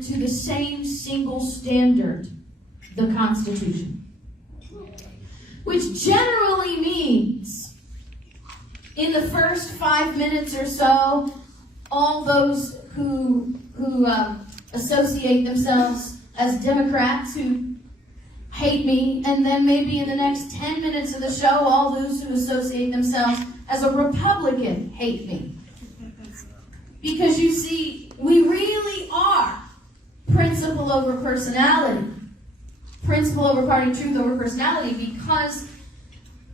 government to the same single standard, the Constitution. Which generally means, in the first 5 minutes or so, all those who associate themselves as Democrats who hate me, and then maybe in the next 10 minutes of the show, all those who associate themselves as a Republican hate me. Because you see, we really are principle over personality. Principle over party, truth over personality, because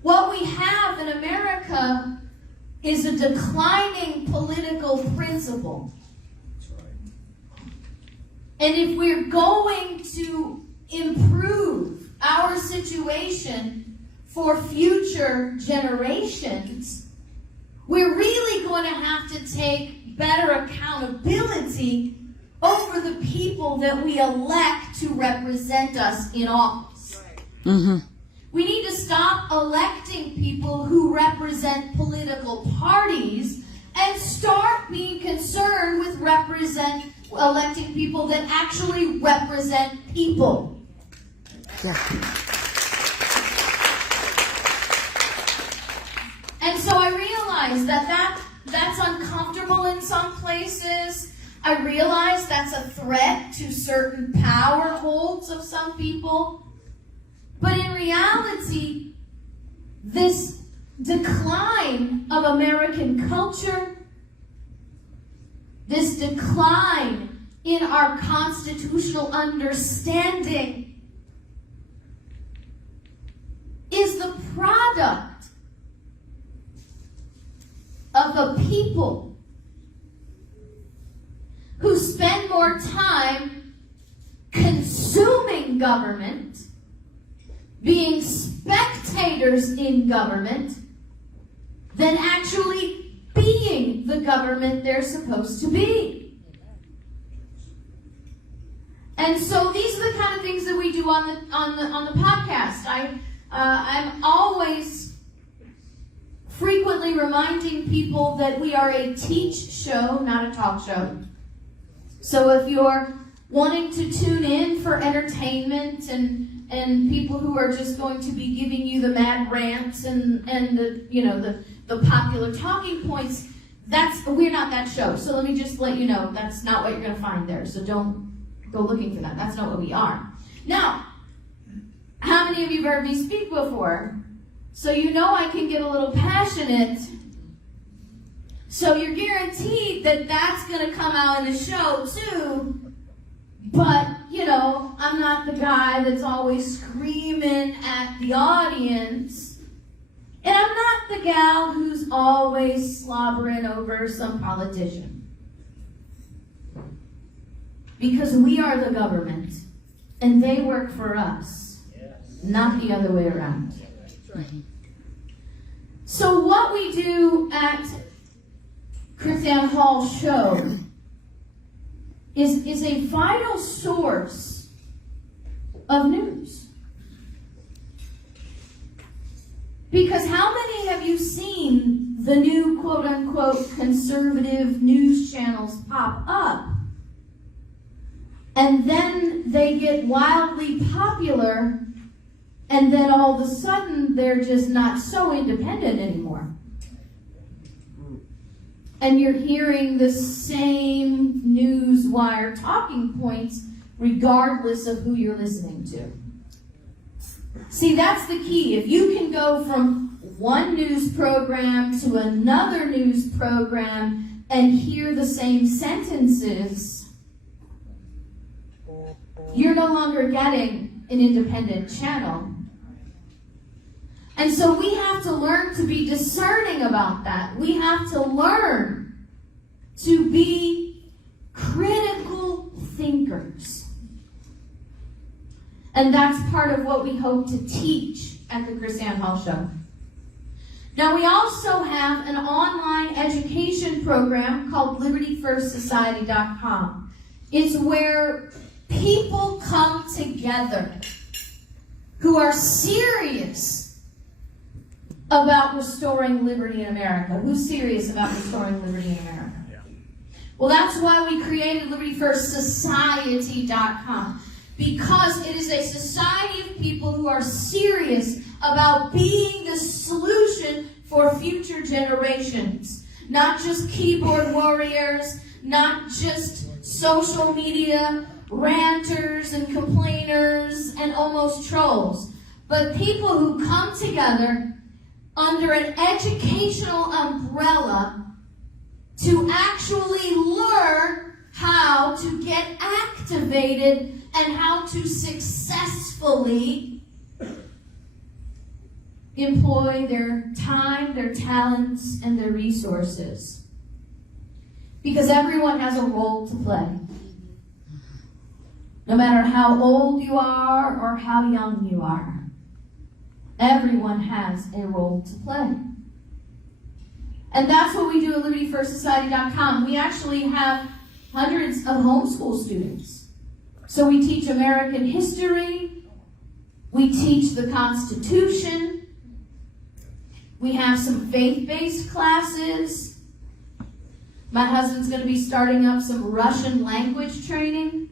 what we have in America is a declining political principle. And if we're going to improve our situation for future generations, we're really going to have to take better accountability over the people that we elect to represent us in office. Mm-hmm. We need to stop electing people who represent political parties and start being concerned with electing people that actually represent people. Yeah. And so I realize that's uncomfortable in some places. I realize that's a threat to certain power holds of some people. But in reality, this decline of American culture, this decline in our constitutional understanding, is the product of a people who spend more time consuming government, being spectators in government, than actually being the government they're supposed to be. And so these are the kind of things that we do on the podcast. I'm always frequently reminding people that we are a teach show, not a talk show. So if you're wanting to tune in for entertainment and people who are just going to be giving you the mad rants and the popular talking points, we're not that show. So let me just let you know that's not what you're going to find there. So don't go looking for that. That's not what we are. Now, how many of you have heard me speak before? So you know I can get a little passionate. So you're guaranteed that that's going to come out in the show too. But, I'm not the guy that's always screaming at the audience. And I'm not the gal who's always slobbering over some politician. Because we are the government, and they work for us, not the other way around. Mm-hmm. So what we do at KrisAnne Hall's show is a vital source of news. Because how many have you seen the new quote-unquote conservative news channels pop up? And then they get wildly popular, and then all of a sudden they're just not so independent anymore. And you're hearing the same news wire talking points regardless of who you're listening to. See, that's the key. If you can go from one news program to another news program and hear the same sentences, you're no longer getting an independent channel. And so we have to learn to be discerning about that. We have to learn to be critical thinkers. And that's part of what we hope to teach at the KrisAnne Hall Show. Now, we also have an online education program called LibertyFirstSociety.com. It's where people come together who are serious about restoring liberty in America. Who's serious about restoring liberty in America? Yeah. Well, that's why we created LibertyFirstSociety.com. Because it is a society of people who are serious about being the solution for future generations. Not just keyboard warriors, not just social media ranters and complainers and almost trolls, but people who come together under an educational umbrella to actually learn how to get activated and how to successfully employ their time, their talents, and their resources. Because everyone has a role to play. No matter how old you are or how young you are, everyone has a role to play. And that's what we do at LibertyFirstSociety.com. We actually have hundreds of homeschool students. So we teach American history. We teach the Constitution. We have some faith-based classes. My husband's going to be starting up some Russian language training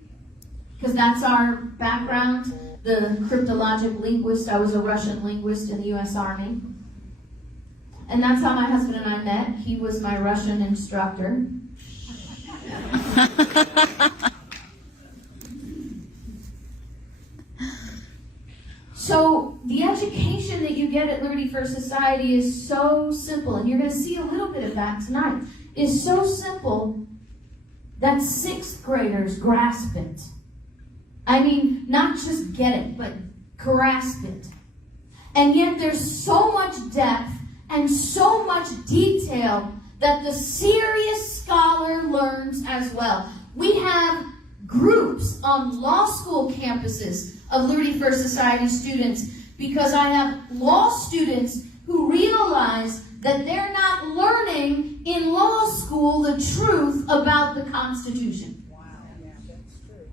because that's our background, the cryptologic linguist. I was a Russian linguist in the U.S. Army. And that's how my husband and I met. He was my Russian instructor. So the education that you get at Liberty First Society is so simple, and you're going to see a little bit of that tonight. Is so simple that 6th graders grasp it. I mean, not just get it, but grasp it. And yet there's so much depth and so much detail that the serious scholar learns as well. We have groups on law school campuses of Liberty First Society students because I have law students who realize that they're not learning in law school the truth about the Constitution. Wow, yeah, that's true.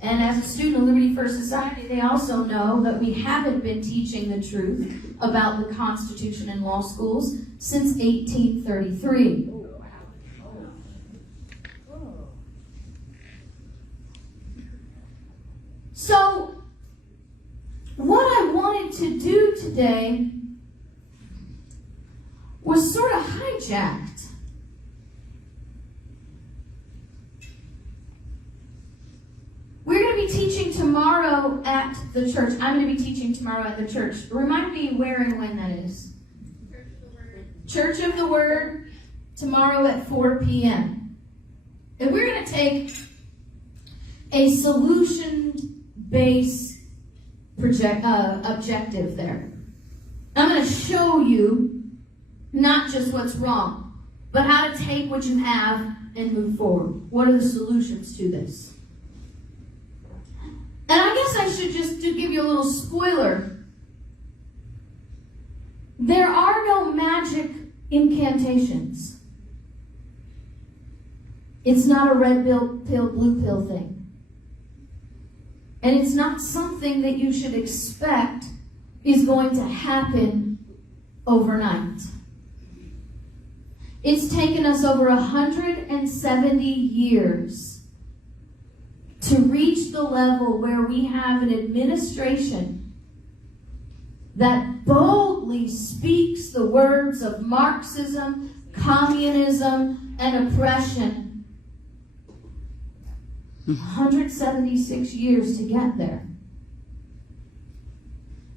And as a student of Liberty First Society, they also know that we haven't been teaching the truth about the Constitution in law schools since 1833. So, what I wanted to do today was sort of hijacked. We're going to be teaching tomorrow at the church. I'm going to be teaching tomorrow at the church. Remind me where and when that is. Church of the Word, tomorrow at 4 p.m. And we're going to take a solution-based objective there. I'm going to show you not just what's wrong, but how to take what you have and move forward. What are the solutions to this? And I guess I should just to give you a little spoiler. There are no magic incantations. It's not a red pill, blue pill thing. And it's not something that you should expect is going to happen overnight. It's taken us over 170 years to reach the level where we have an administration that boldly speaks the words of Marxism, communism, and oppression. 176 years to get there.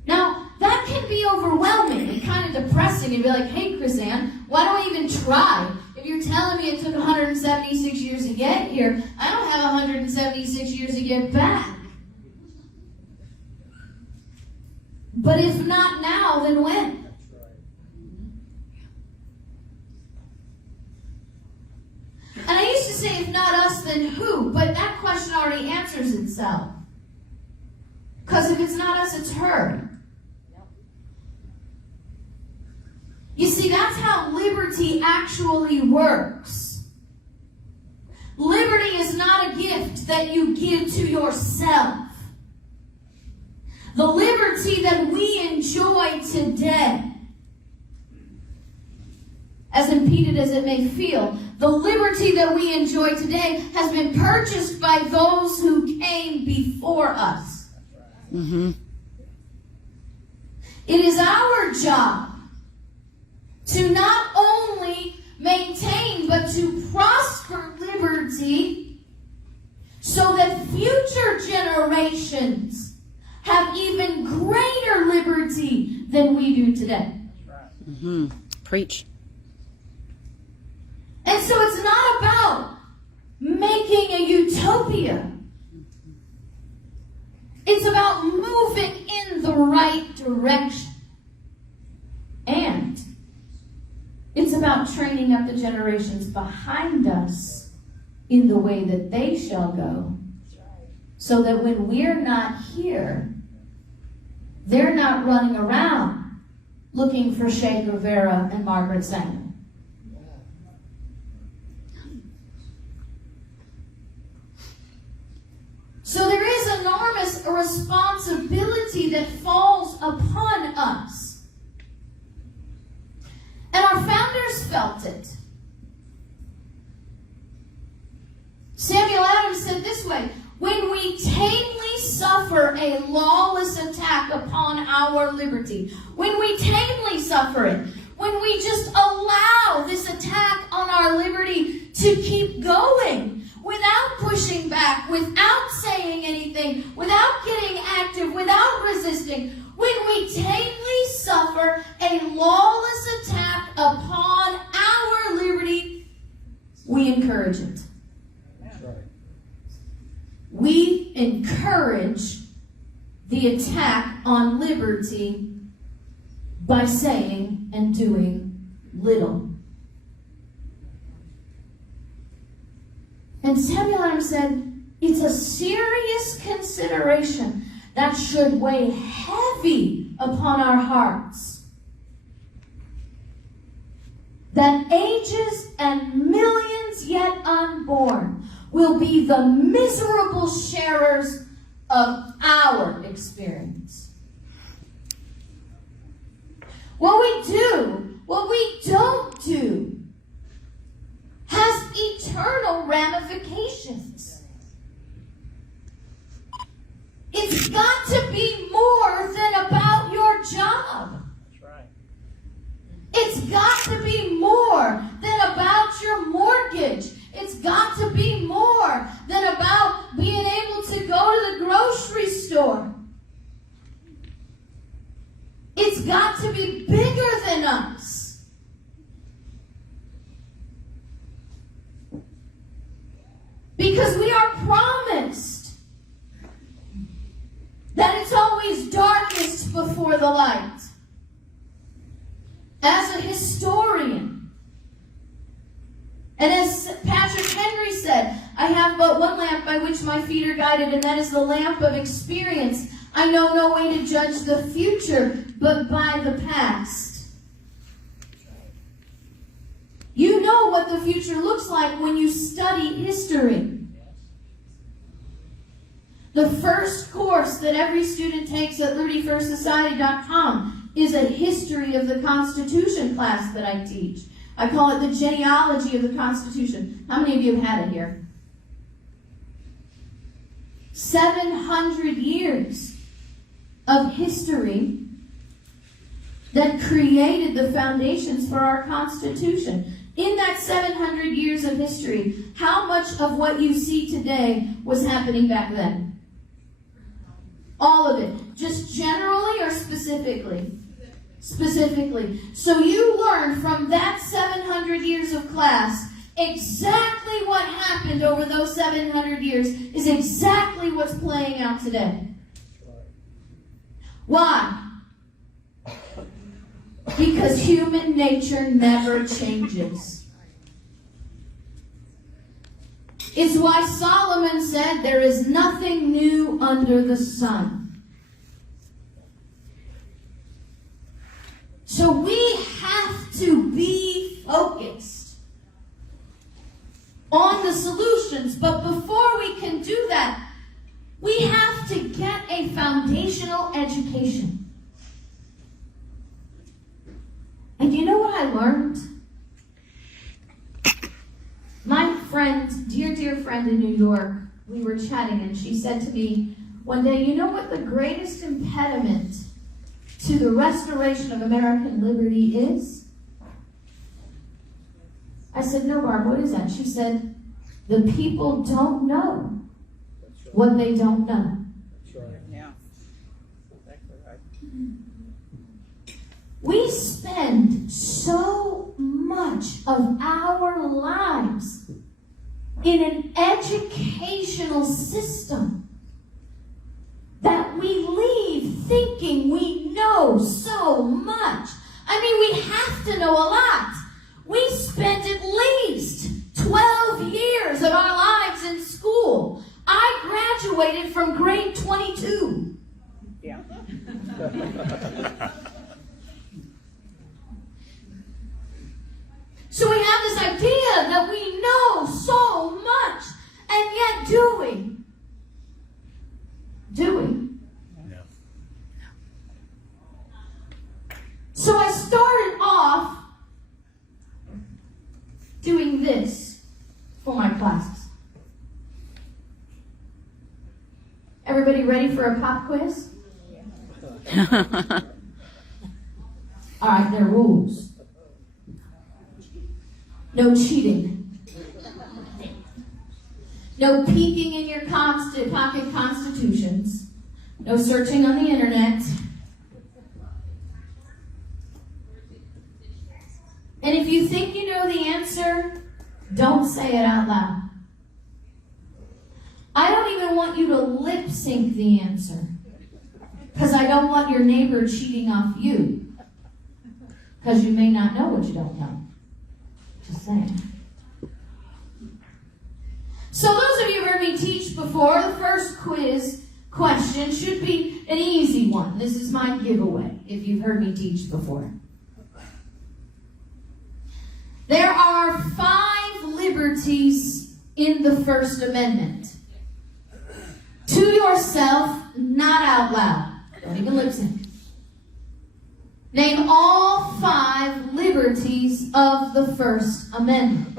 Now, that can be overwhelming and kind of depressing and be like, hey, KrisAnne, why do I even try? If you're telling me it took 176 years to get here, I don't have 176 years to get back. But if not now, then when? And I used to say, if not us, then who? But that question already answers itself. Because if it's not us, it's her. You see, that's how liberty actually works. Liberty is not a gift that you give to yourself. The liberty that we enjoy today, as a impeded as it may feel. The liberty that we enjoy today has been purchased by those who came before us. Mm-hmm. It is our job to not only maintain but to prosper liberty so that future generations have even greater liberty than we do today. Mm-hmm. Preach. And so it's not about making a utopia. It's about moving in the right direction. And it's about training up the generations behind us in the way that they shall go. So that when we're not here, they're not running around looking for Che Guevara and Margaret Sanger. So there is enormous responsibility that falls upon us. And our founders felt it. Samuel Adams said this way, when we tamely suffer a lawless attack upon our liberty, when we tamely suffer it, when we just allow this attack on our liberty to keep going, without pushing back, without saying anything, without getting active, without resisting, when we tamely suffer a lawless attack upon our liberty, we encourage it. We encourage the attack on liberty by saying and doing little. And Samuel Adams said, it's a serious consideration that should weigh heavy upon our hearts. That ages and millions yet unborn will be the miserable sharers of our experience. What we do, what we don't do, has eternal ramifications. It's got to be more than about your job. That's right. It's got to be more than about your mortgage. It's got to be more than about being able to go to the grocery store. It's got to be bigger than us. Because we are promised that it's always darkest before the light. As a historian, and as Patrick Henry said, I have but one lamp by which my feet are guided, and that is the lamp of experience. I know no way to judge the future, but by the past. You know what the future looks like when you study history. The first course that every student takes at LibertyFirstSociety.com is a history of the Constitution class that I teach. I call it the genealogy of the Constitution. How many of you have had it here? 700 years of history that created the foundations for our Constitution. In that 700 years of history, how much of what you see today was happening back then? All of it. Just generally or specifically? Specifically. So you learn from that 700 years of class exactly what happened over those 700 years is exactly what's playing out today. Why? Because human nature never changes. It's why Solomon said there is nothing new under the sun. So we have to be focused on the solutions. But before we can do that, we have to get a foundational education. And you know what I learned? dear friend in New York, we were chatting, and she said to me one day, you know what the greatest impediment to the restoration of American liberty is? I said, no, Barb, what is that? She said, the people don't know what they don't know. That's right. Yeah. Exactly right. We spend so much of our lives in an educational system that we leave thinking we know so much. I mean, we have to know a lot. We spent at least 12 years of our lives in school. I graduated from grade 22. Yeah. So we have this idea that we know so much, and yet do we? Do we? No. So I started off doing this for my classes. Everybody ready for a pop quiz? All right, there are rules. No cheating. No peeking in your pocket constitutions. No searching on the internet. And if you think you know the answer, don't say it out loud. I don't even want you to lip sync the answer, because I don't want your neighbor cheating off you, because you may not know what you don't know. Just saying. So those of you who've heard me teach before, the first quiz question should be an easy one. This is my giveaway, if you've heard me teach before. There are 5 liberties in the First Amendment. To yourself, not out loud. Don't even lip sync. Name all 5 liberties of the First Amendment.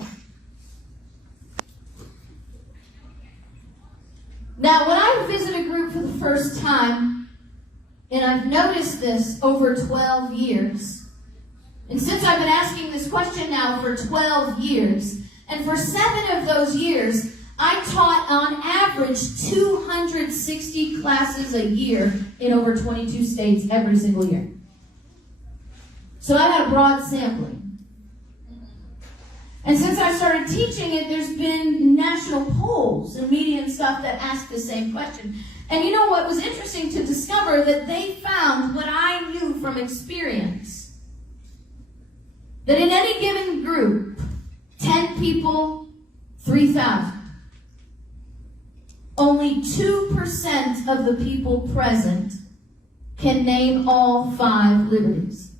Now, when I visit a group for the first time, and I've noticed this over 12 years, and since I've been asking this question now for 12 years, and for 7 of those years, I taught on average 260 classes a year in over 22 states every single year. So I had a broad sampling. And since I started teaching it, there's been national polls and media and stuff that ask the same question. And you know what was interesting to discover? That they found what I knew from experience. That in any given group, 10 people, 3,000. Only 2% of the people present can name all 5 liberties.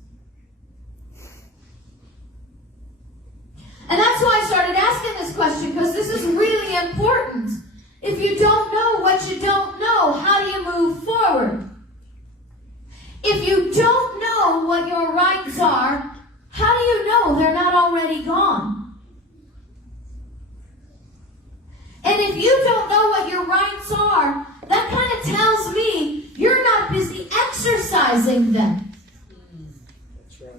And that's why I started asking this question, because this is really important. If you don't know what you don't know, how do you move forward? If you don't know what your rights are, how do you know they're not already gone? And if you don't know what your rights are, that kind of tells me you're not busy exercising them. That's right.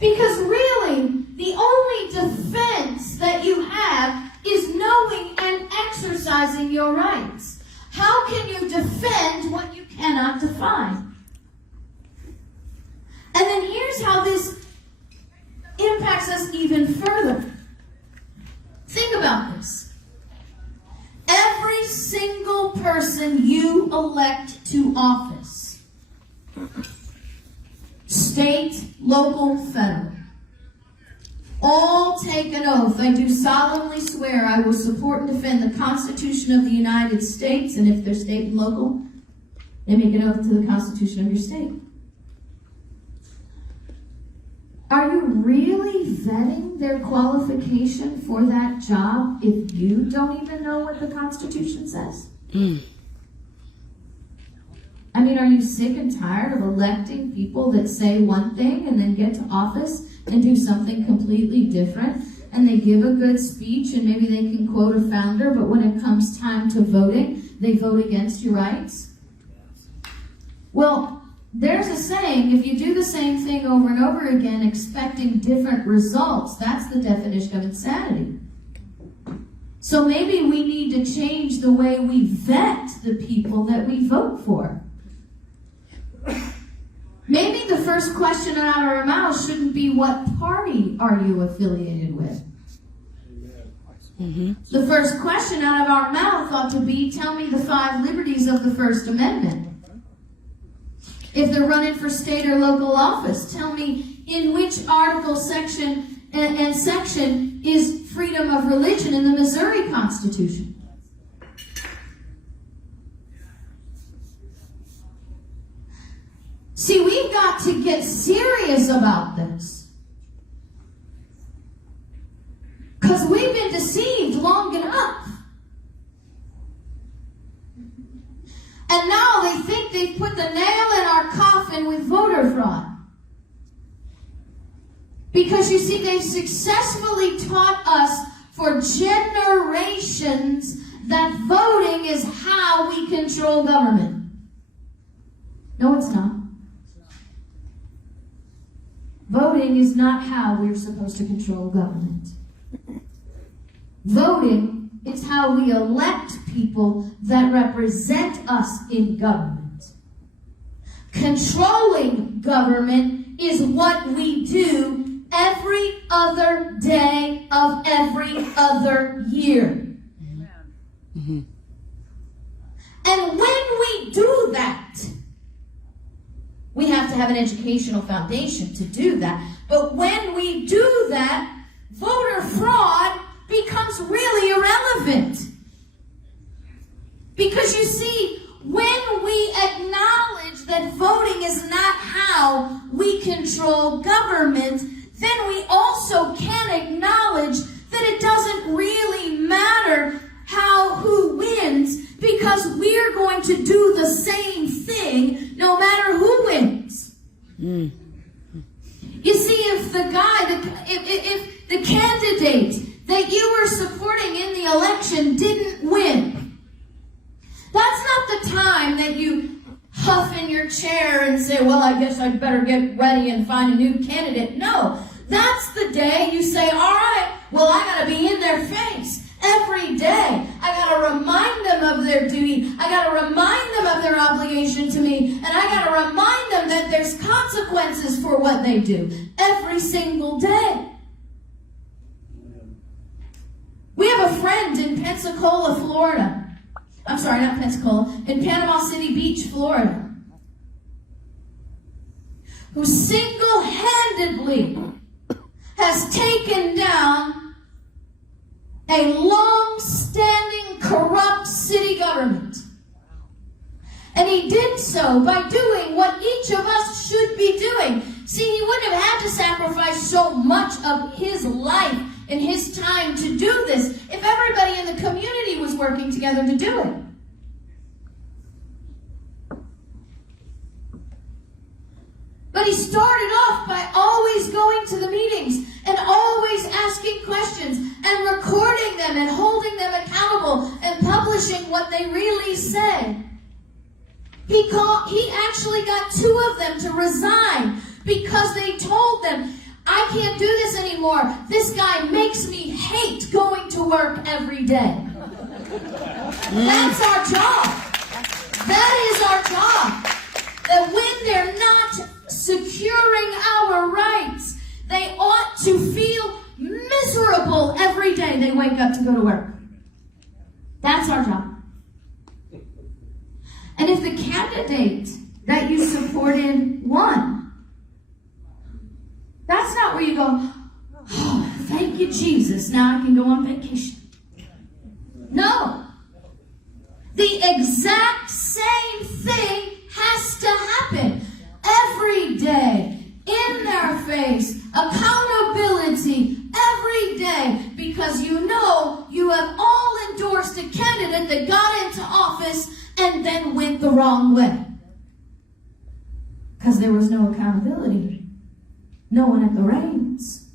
Because really, the only defense that you have is knowing and exercising your rights. How can you defend what you cannot define? And then here's how this impacts us even further. Think about this. Every single person you elect to office, state, local, federal, all take an oath. I do solemnly swear I will support and defend the Constitution of the United States, and if they're state and local, they make an oath to the Constitution of your state. Are you really vetting their qualification for that job if you don't even know what the Constitution says? I mean, are you sick and tired of electing people that say one thing and then get to office and do something completely different? and they give a good speech, and maybe they can quote a founder, but when it comes time to voting, they vote against your rights? Well, there's a saying, if you do the same thing over and over again expecting different results, that's the definition of insanity. So maybe we need to change the way we vet the people that we vote for. Maybe the first question out of our mouth shouldn't be, what party are you affiliated with? Mm-hmm. The first question out of our mouth ought to be, tell me the 5 liberties of the First Amendment. If they're running for state or local office, tell me in which article, section, and section is freedom of religion in the Missouri Constitution. See, we've got to get serious about this. Because we've been deceived long enough. And now they think they've put the nail in our coffin with voter fraud. Because you see, they've successfully taught us for generations that voting is how we control government. No, it's not. Voting is not how we're supposed to control government. Voting is how we elect people that represent us in government. Controlling government is what we do every other day of every other year. Mm-hmm. And when we do that, we have to have an educational foundation to do that. But when we do that, voter fraud becomes really irrelevant. Because you see, when we acknowledge that voting is not how we control government, then we also can acknowledge that it doesn't really matter who wins, because we're going to do the same thing no matter who wins. Mm. You see, if the candidate that you were supporting in the election didn't win, that's not the time that you huff in your chair and say, well, I guess I'd better get ready and find a new candidate. No, that's the day you say, all right, well, I got to be in their face every day. I got to remind them of their duty. I got to remind them of their obligation to me. And I got to remind them that there's consequences for what they do every single day. We have a friend in Pensacola, Florida. I'm sorry, not Pensacola. In Panama City Beach, Florida, who single-handedly has taken down a long-standing corrupt city government. And he did so by doing what each of us should be doing. See, he wouldn't have had to sacrifice so much of his life and his time to do this if everybody in the community was working together to do it. But he started off by always going to the meetings and always asking questions and recording them and holding them accountable and publishing what they really said. He actually got 2 of them to resign because they told them, I can't do this anymore. This guy makes me hate going to work every day. That's our job. That is our job. That when they're not securing our rights, they ought to feel miserable every day they wake up to go to work. That's our job. And if the candidate that you supported won, that's not where you go, oh, thank you, Jesus, now I can go on vacation. No. The exact same thing has to happen every day, in their face, accountability every day, because you know you have all endorsed a candidate that got into office and then went the wrong way. Because there was no accountability. No one at the reins.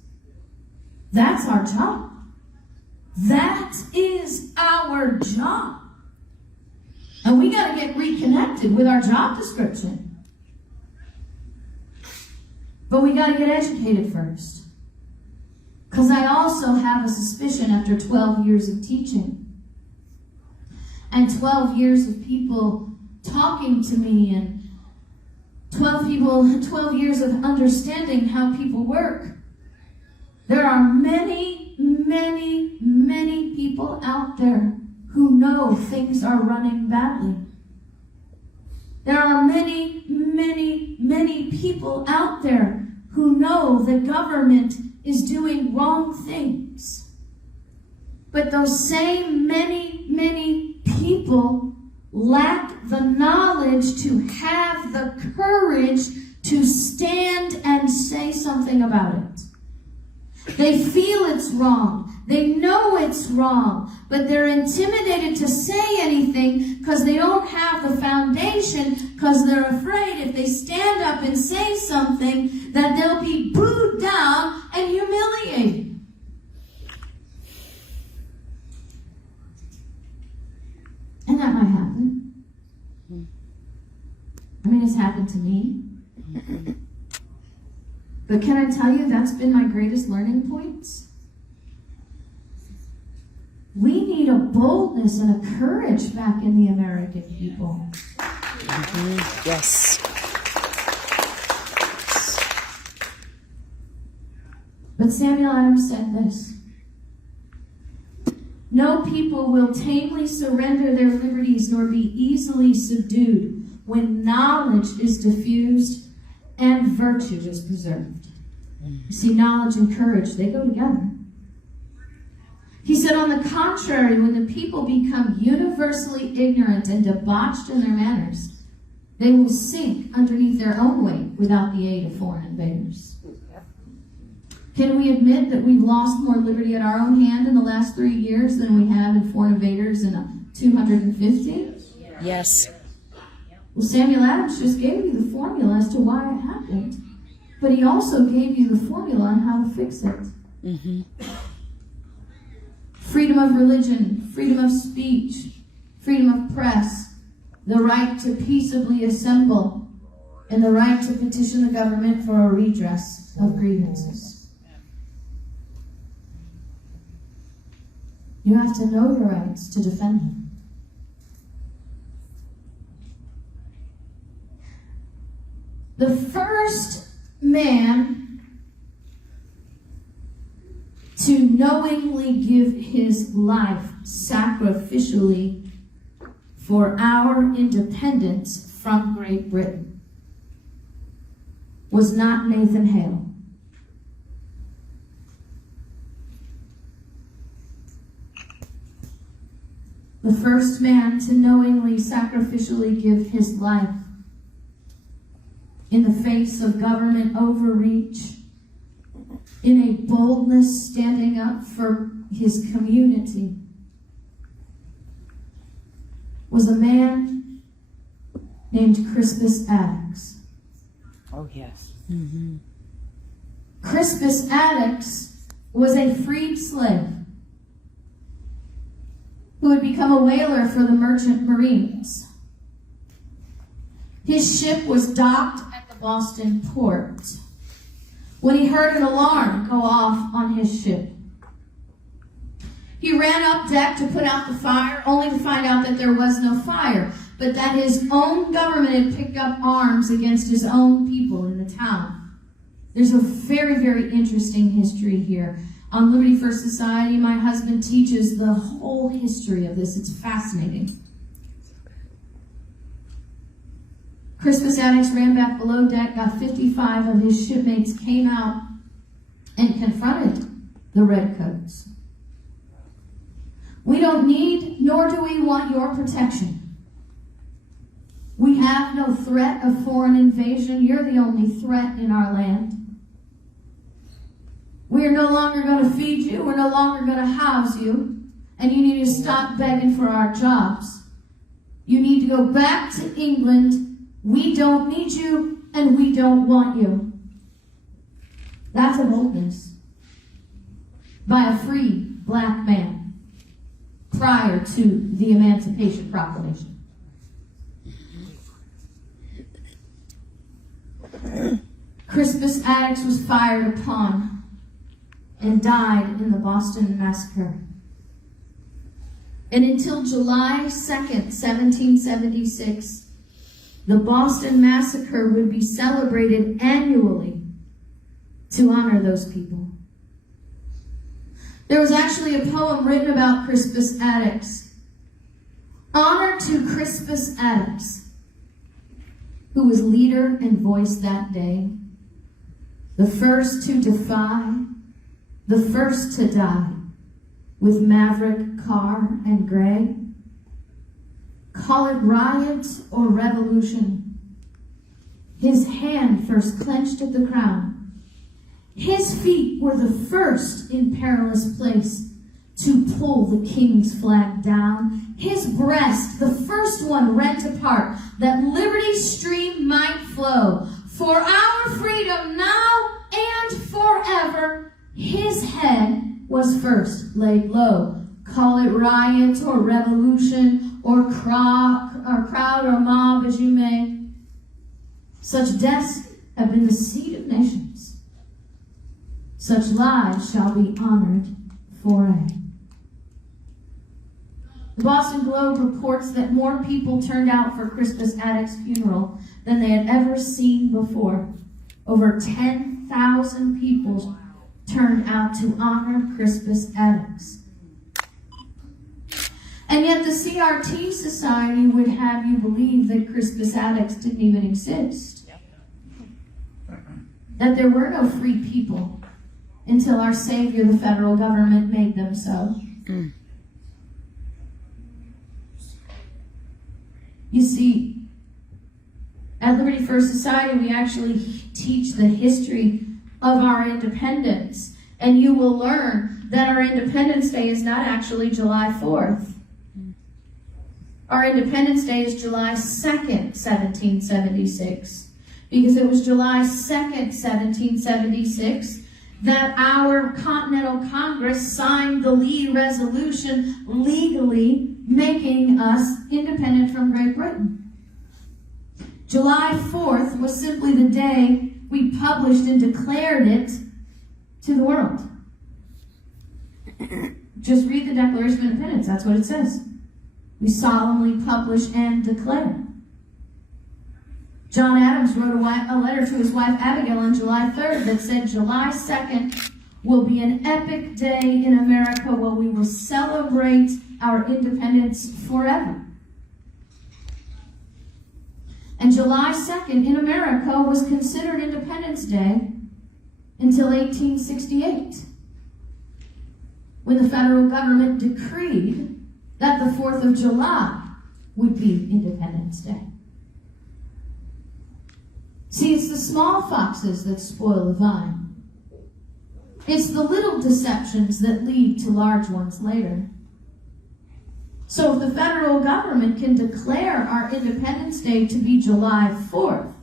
That's our job. That is our job. And we got to get reconnected with our job description. But we got to get educated first. Because I also have a suspicion after 12 years of teaching and 12 years of people talking to me and 12 years of understanding how people work, there are many, many, many people out there who know things are running badly. There are many, many, many people out there who know the government is doing wrong things. But those same many, many people lack the knowledge to have the courage to stand and say something about it. They feel it's wrong. They know it's wrong, but they're intimidated to say anything because they don't have the foundation, because they're afraid if they stand up and say something that they'll be booed down and humiliated. And that might happen. I mean, it's happened to me. But can I tell you, that's been my greatest learning points? We need a boldness and a courage back in the American people. Mm-hmm. Yes. But Samuel Adams said this: no people will tamely surrender their liberties nor be easily subdued when knowledge is diffused and virtue is preserved. You see, knowledge and courage, they go together. He said, on the contrary, when the people become universally ignorant and debauched in their manners, they will sink underneath their own weight without the aid of foreign invaders. Can we admit that we've lost more liberty at our own hand in the last 3 years than we have in foreign invaders in 250? Yes. Well, Samuel Adams just gave you the formula as to why it happened. But he also gave you the formula on how to fix it. Mm-hmm. Freedom of religion, freedom of speech, freedom of press, the right to peaceably assemble, and the right to petition the government for a redress of grievances. You have to know your rights to defend them. The first man to knowingly give his life sacrificially for our independence from Great Britain was not Nathan Hale. The first man to knowingly sacrificially give his life in the face of government overreach, in a boldness standing up for his community, was a man named Crispus Attucks. Oh, yes. Mm-hmm. Crispus Attucks was a freed slave who had become a whaler for the merchant marines. His ship was docked at the Boston port when he heard an alarm go off on his ship. He ran up deck to put out the fire, only to find out that there was no fire, but that his own government had picked up arms against his own people in the town. There's a very, very interesting history here. On Liberty First Society, my husband teaches the whole history of this. It's fascinating. Crispus Attucks ran back below deck, got 55 of his shipmates, came out and confronted the redcoats. We don't need, nor do we want your protection. We have no threat of foreign invasion. You're the only threat in our land. We are no longer going to feed you. We're no longer going to house you. And you need to stop begging for our jobs. You need to go back to England. We don't need you, and we don't want you. That's a boldness. by a free black man prior to the Emancipation Proclamation. Crispus Attucks was fired upon and died in the Boston Massacre. And until July 2nd, 1776, the Boston Massacre would be celebrated annually to honor those people. There was actually a poem written about Crispus Attucks. Honor to Crispus Attucks, who was leader and voice that day, the first to defy, the first to die, with Maverick, Carr, and Gray. Call it riot or revolution. His hand first clenched at the crown. His feet were the first in perilous place to pull the king's flag down. His breast, the first one rent apart, that liberty's stream might flow. For our freedom now and forever, his head was first laid low. Call it riot or revolution or crowd or mob as you may. Such deaths have been the seed of nations. Such lives shall be honored forever. The Boston Globe reports that more people turned out for Crispus Attucks' funeral than they had ever seen before. Over 10,000 people turned out to honor Crispus Attucks. And yet the CRT Society would have you believe that Crispus Attucks didn't even exist. That there were no free people until our Savior, the federal government, made them so. You see, at Liberty First Society, we actually teach the history of our independence. And you will learn that our Independence Day is not actually July 4th. Our Independence Day is July 2nd, 1776. Because it was July 2nd, 1776, that our Continental Congress signed the Lee Resolution legally making us independent from Great Britain. July 4th was simply the day we published and declared it to the world. Just read the Declaration of Independence. That's what it says. We solemnly publish and declare. John Adams wrote a letter to his wife Abigail on July 3rd that said, July 2nd will be an epic day in America where we will celebrate our independence forever. And July 2nd in America was considered Independence Day until 1868, when the federal government decreed that the 4th of July would be Independence Day. See, it's the small foxes that spoil the vine. It's the little deceptions that lead to large ones later. So if the federal government can declare our Independence Day to be July 4th,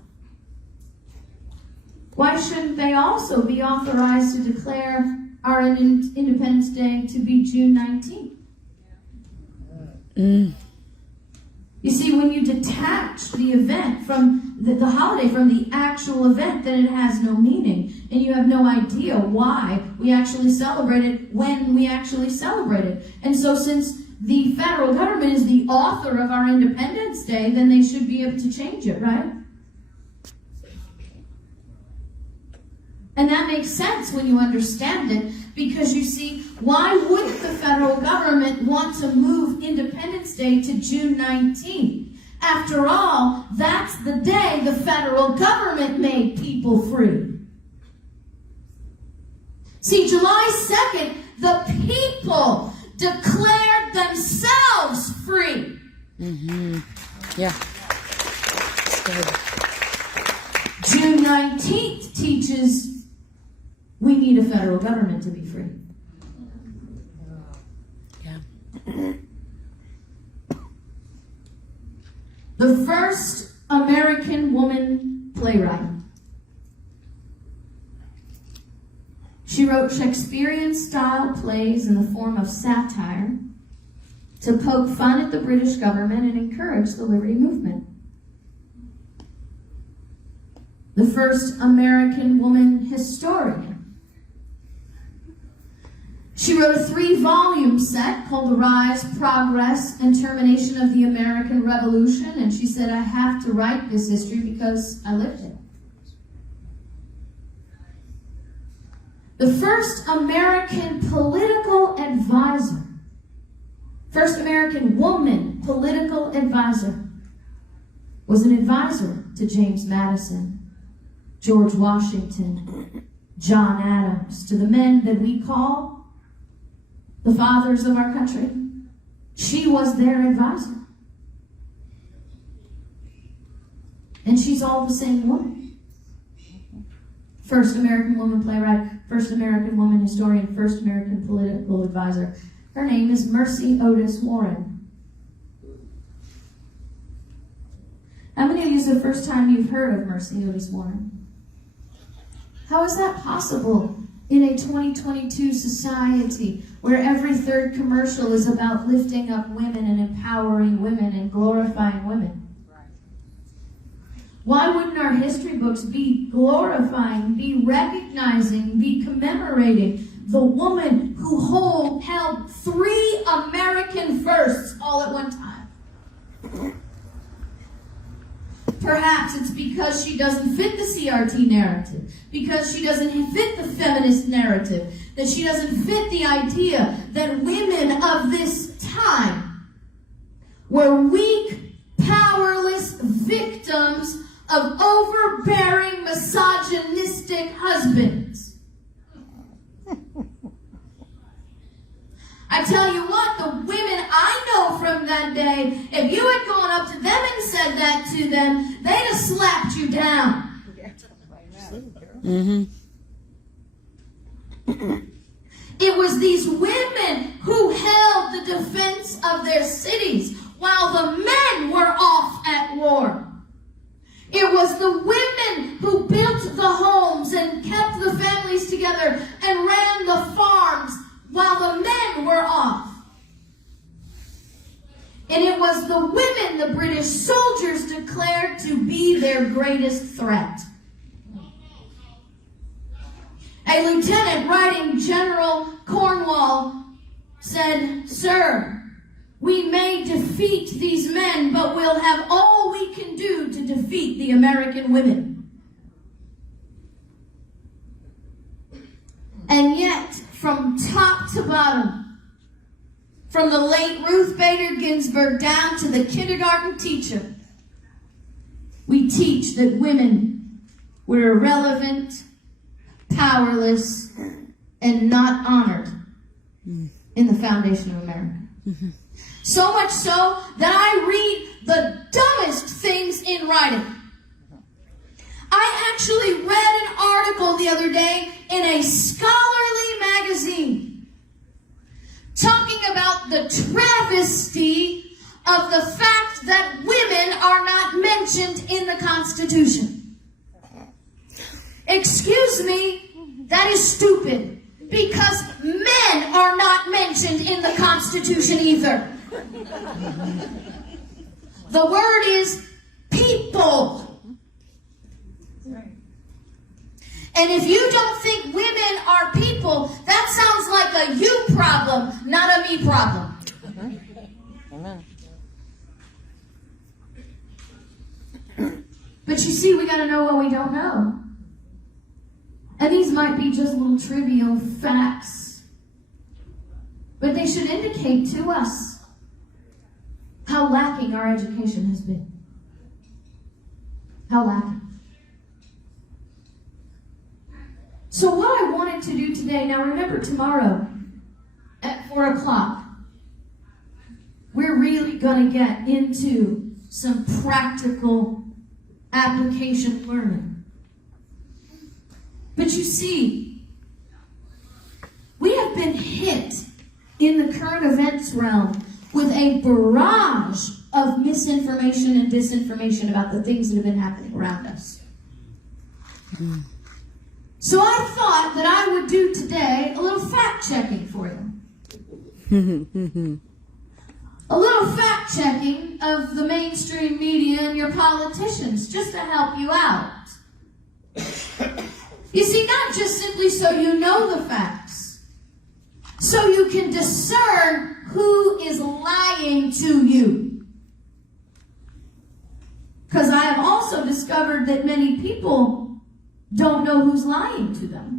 why shouldn't they also be authorized to declare our Independence Day to be June 19th? You see, when you detach the event from the holiday from the actual event, then it has no meaning. And you have no idea why we actually celebrate it when we actually celebrate it. And so since the federal government is the author of our Independence Day, then they should be able to change it, right? And that makes sense when you understand it, because you see, why wouldn't the federal government want to move Independence Day to June 19th? After all, that's the day the federal government made people free. See, July 2nd, the people declared themselves free. Yeah. That's good. June 19th teaches we need a federal government to be free. Yeah. The first American woman playwright. She wrote Shakespearean-style plays in the form of satire to poke fun at the British government and encourage the liberty movement. The first American woman historian. She wrote a 3-volume set called The Rise, Progress, and Termination of the American Revolution, and she said, I have to write this history because I lived it. The first American political advisor, first American woman political advisor, was an advisor to James Madison, George Washington, John Adams, to the men that we call the fathers of our country. She was their advisor. And she's all the same woman. First American woman playwright, first American woman historian, first American political advisor. Her name is Mercy Otis Warren. How many of you is the first time you've heard of Mercy Otis Warren? How is that possible in a 2022 society where every third commercial is about lifting up women and empowering women and glorifying women? Why wouldn't our history books be glorifying, be recognizing, be commemorating the woman who held 3 American firsts all at one time? Perhaps it's because she doesn't fit the CRT narrative, because she doesn't fit the feminist narrative, that she doesn't fit the idea that women of this time were weak, powerless victims of overbearing, misogynistic husbands. I tell you what, the women I know from that day, if you had gone up to them and said that to them, they'd have slapped you down. Mm-hmm. It was these women who held the defense of their cities while the men were off at war. It was the women who built the homes and kept the families together and ran the farms while the men were off. And it was the women the British soldiers declared to be their greatest threat. A lieutenant writing General Cornwall said, "Sir, we may defeat these men, but we'll have all we can do to defeat the American women." And yet, from top to bottom, from the late Ruth Bader Ginsburg down to the kindergarten teacher, we teach that women were irrelevant, powerless, and not honored in the foundation of America. Mm-hmm. So much so that I read the dumbest things in writing. I actually read an article the other day in a scholarly magazine talking about the travesty of the fact that women are not mentioned in the Constitution. Excuse me, that is stupid, because men are not mentioned in the Constitution either. The word is people. And if you don't think women are people, that sounds like a you problem, not a me problem. Amen. But you see, we got to know what we don't know. And these might be just little trivial facts, but they should indicate to us how lacking our education has been. How lacking. So what I wanted to do today, now remember tomorrow at 4 o'clock, we're really going to get into some practical application learning. But you see, we have been hit in the current events realm with a barrage of misinformation and disinformation about the things that have been happening around us. So I thought thought that I would do today a little fact checking for you. A little fact checking of the mainstream media and your politicians, just to help you out. You see, not just simply so you know the facts, so you can discern who is lying to you. Because I have also discovered that many people don't know who's lying to them.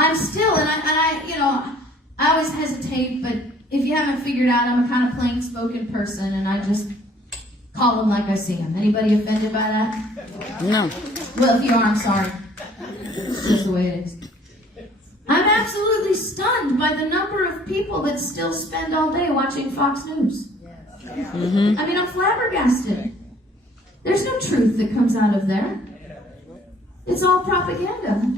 I'm still, and I always hesitate, but if you haven't figured out, I'm a kind of plain-spoken person, and I just call them like I see them. Anybody offended by that? No. Well, if you are, I'm sorry. It's just the way it is. I'm absolutely stunned by the number of people that still spend all day watching Fox News. Mm-hmm. I mean, I'm flabbergasted. There's no truth that comes out of there. It's all propaganda.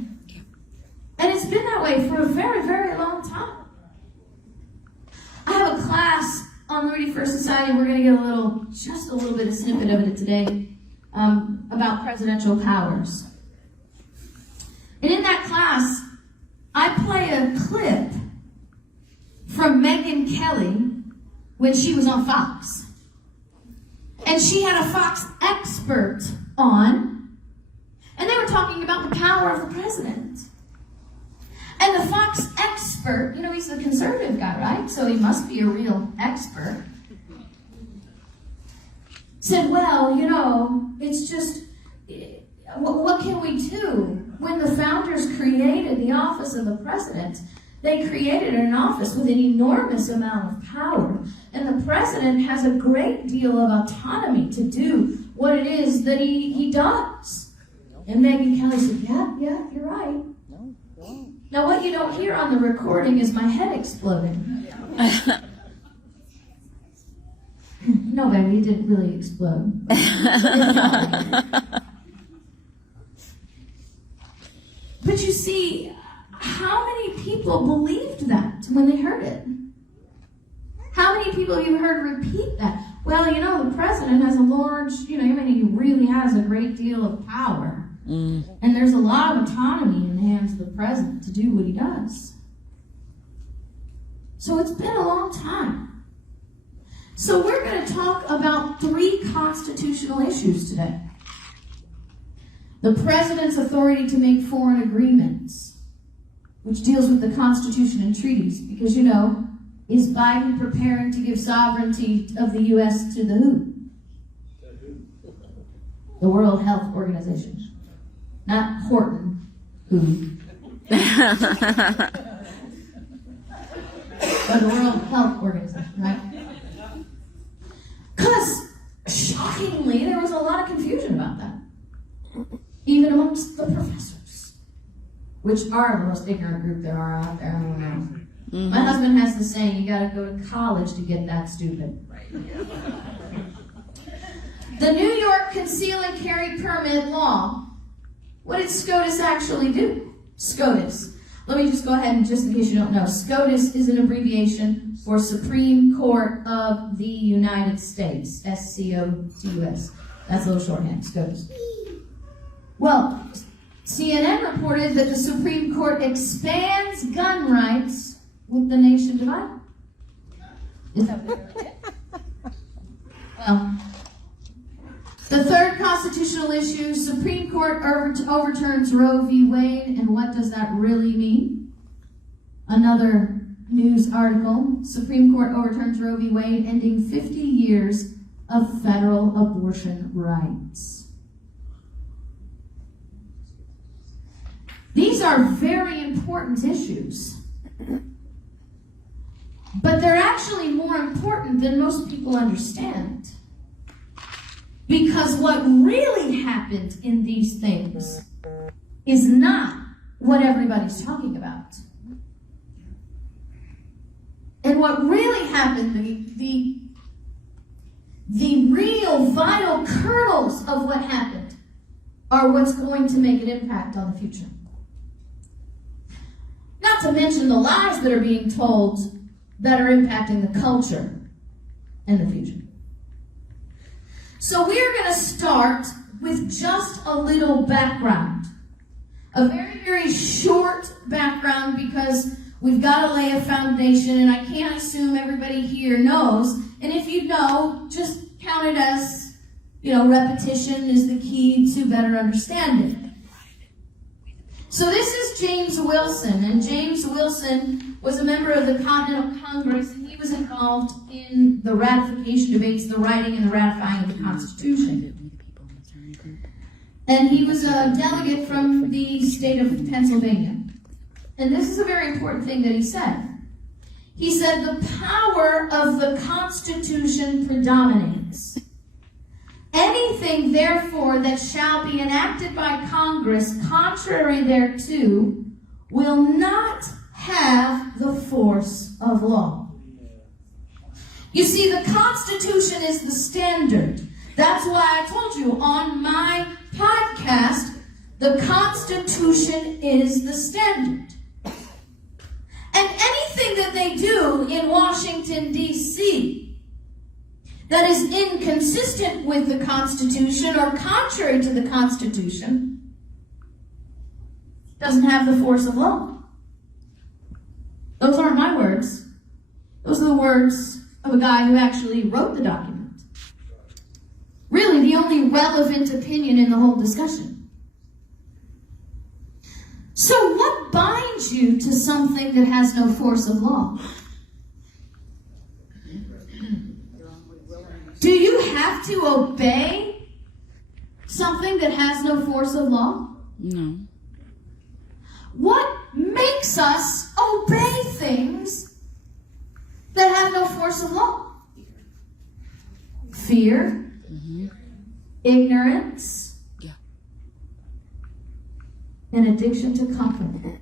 And it's been that way for a very, very long time. I have a class on the Ready First Society. We're going to get just a little bit of snippet of it today, about presidential powers. And in that class, I play a clip from Megyn Kelly when she was on Fox. And she had a Fox expert on, and they were talking about the power of the president. And the Fox expert, he's the conservative guy, right? So he must be a real expert. Said, well, it's just, what can we do? When the founders created the office of the president, they created an office with an enormous amount of power. And the president has a great deal of autonomy to do what it is that he does. And Megyn Kelly said, yeah, you're right. Now, what you don't hear on the recording is my head exploding. No, baby, it didn't really explode. But you see, how many people believed that when they heard it? How many people have you heard repeat that? Well, the president has a large, he really has a great deal of power. And there's a lot of autonomy in the hands of the president to do what he does. So it's been a long time. So we're going to talk about 3 constitutional issues today. The president's authority to make foreign agreements, which deals with the Constitution and treaties, because is Biden preparing to give sovereignty of the U.S. to the who? The World Health Organization. Not Horton, who? But the World Health Organization, right? Because, shockingly, there was a lot of confusion about that. Even amongst the professors, which are the most ignorant group there are out there. I don't know. Mm-hmm. My husband has the saying, you got to go to college to get that stupid. The New York Conceal and Carry Permit Law. What did SCOTUS actually do? SCOTUS. Let me just go ahead and just in case you don't know. SCOTUS is an abbreviation for Supreme Court of the United States. SCOTUS. That's a little shorthand, SCOTUS. Well, CNN reported that the Supreme Court expands gun rights with the nation divided. Is that what Well, the third constitutional issue, Supreme Court overturns Roe v. Wade, and what does that really mean? Another news article, Supreme Court overturns Roe v. Wade, ending 50 years of federal abortion rights. These are very important issues, but they're actually more important than most people understand. Because what really happened in these things is not what everybody's talking about. And what really happened, the real vital kernels of what happened are what's going to make an impact on the future. Not to mention the lies that are being told that are impacting the culture and the future. So we're going to start with just a little background. A very, very short background, because we've got to lay a foundation, and I can't assume everybody here knows. And if you know, just count it as, repetition is the key to better understanding. So this is James Wilson, and James Wilson was a member of the Continental Congress, and he was involved in the ratification debates, the writing and the ratifying of the Constitution. And he was a delegate from the state of Pennsylvania. And this is a very important thing that he said. He said, the power of the Constitution predominates. Anything, therefore, that shall be enacted by Congress contrary thereto will not have the force of law. You see, the Constitution is the standard. That's why I told you on my podcast, the Constitution is the standard. And anything that they do in Washington, D.C., that is inconsistent with the Constitution or contrary to the Constitution doesn't have the force of law. Those aren't my words. Those are the words of a guy who actually wrote the document. Really, the only relevant opinion in the whole discussion. So what binds you to something that has no force of law? Do you have to obey something that has no force of law? No. What makes us obey things that have no force of law? Fear. Ignorance, and addiction to comfort.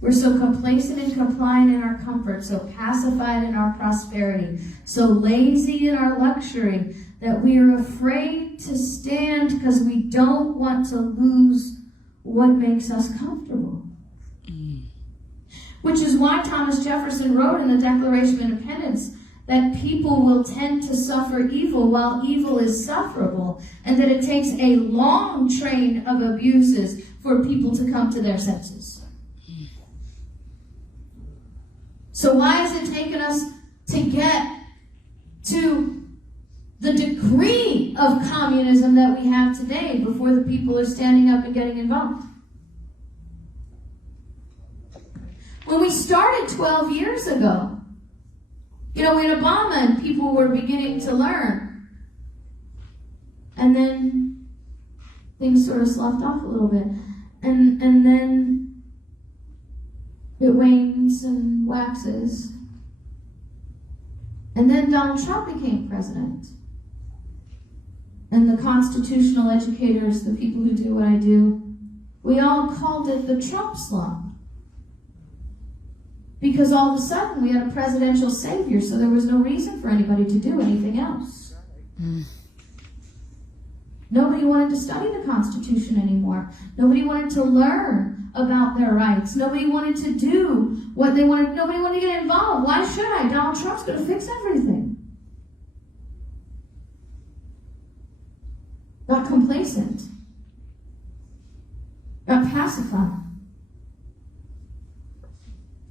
We're so complacent and compliant in our comfort, so pacified in our prosperity, so lazy in our luxury, that we are afraid to stand because we don't want to lose what makes us comfortable. Which is why Thomas Jefferson wrote in the Declaration of Independence that people will tend to suffer evil while evil is sufferable, and that it takes a long train of abuses for people to come to their senses. So why has it taken us to get to the degree of communism that we have today before the people are standing up and getting involved? When we started 12 years ago, in Obama, and people were beginning to learn. And then things sort of sloughed off a little bit. And then it wanes and waxes. And then Donald Trump became president. And the constitutional educators, the people who do what I do, we all called it the Trump slump. Because all of a sudden we had a presidential savior, so there was no reason for anybody to do anything else. Nobody wanted to study the Constitution anymore. Nobody wanted to learn about their rights. Nobody wanted to do what they wanted. Nobody wanted to get involved. Why should I? Donald Trump's going to fix everything. Got complacent. Got pacified.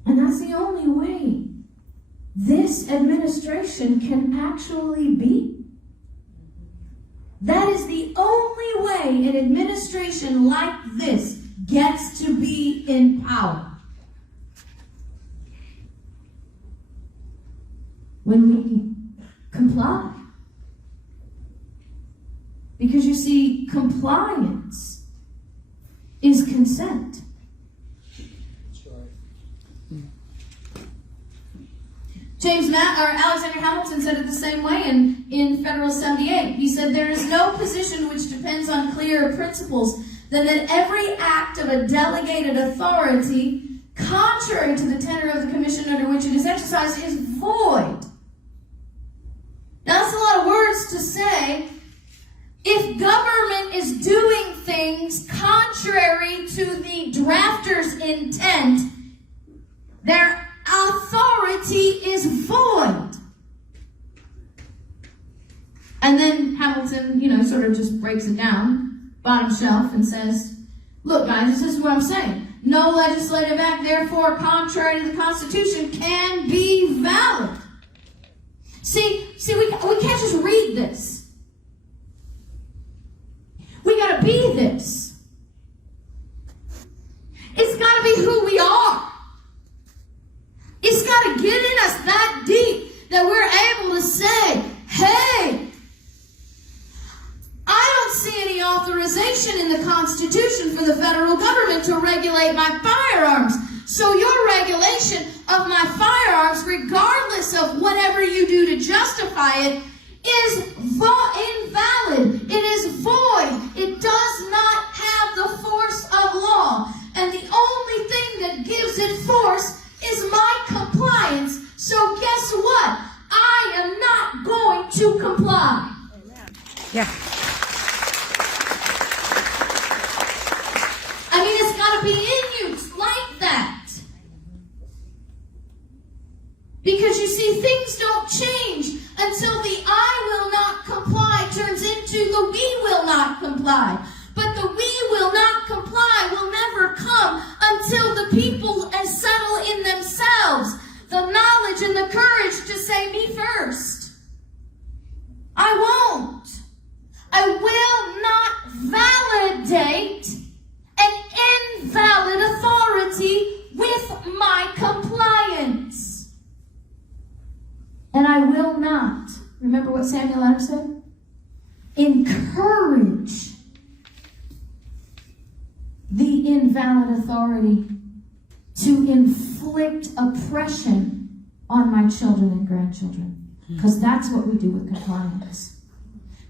And that's the only way this administration can actually be. That is the only way an administration like this gets to be in power. When we comply. Because you see, compliance is consent. Alexander Hamilton said it the same way in Federal 78. He said, there is no position which depends on clearer principles than that every act of a delegated authority, contrary to the tenor of the commission under which it is exercised, is void. Now, that's a lot of words to say. If government is doing things contrary to the drafter's intent, their authority is void. And then Hamilton, sort of just breaks it down, bottom shelf, and says, look, guys, this is what I'm saying. No legislative act, therefore, contrary to the Constitution, can be valid. See, we can't just read this. We got to be this. It's got to be who we are. It's got to get in us that deep that we're able to say, hey, I don't see any authorization in the Constitution for the federal government to regulate my firearms. So your regulation of my firearms, regardless of whatever you do to justify it, is invalid. It is void. It does not have the force of law. And the only thing that gives it force is my compliance. So guess what? I am not going to comply. Amen. Yeah. I mean, it's got to be in you. It's like that. Because you see, things don't change until the I will not comply turns into the we will not comply. But the we will not comply will never come until the people settle in themselves the knowledge and the courage to say me first. I won't. I will not validate an invalid authority with my compliance. And I will not, remember what Samuel Adams said? Encourage the invalid authority to inflict oppression on my children and grandchildren. Because that's what we do with compliance.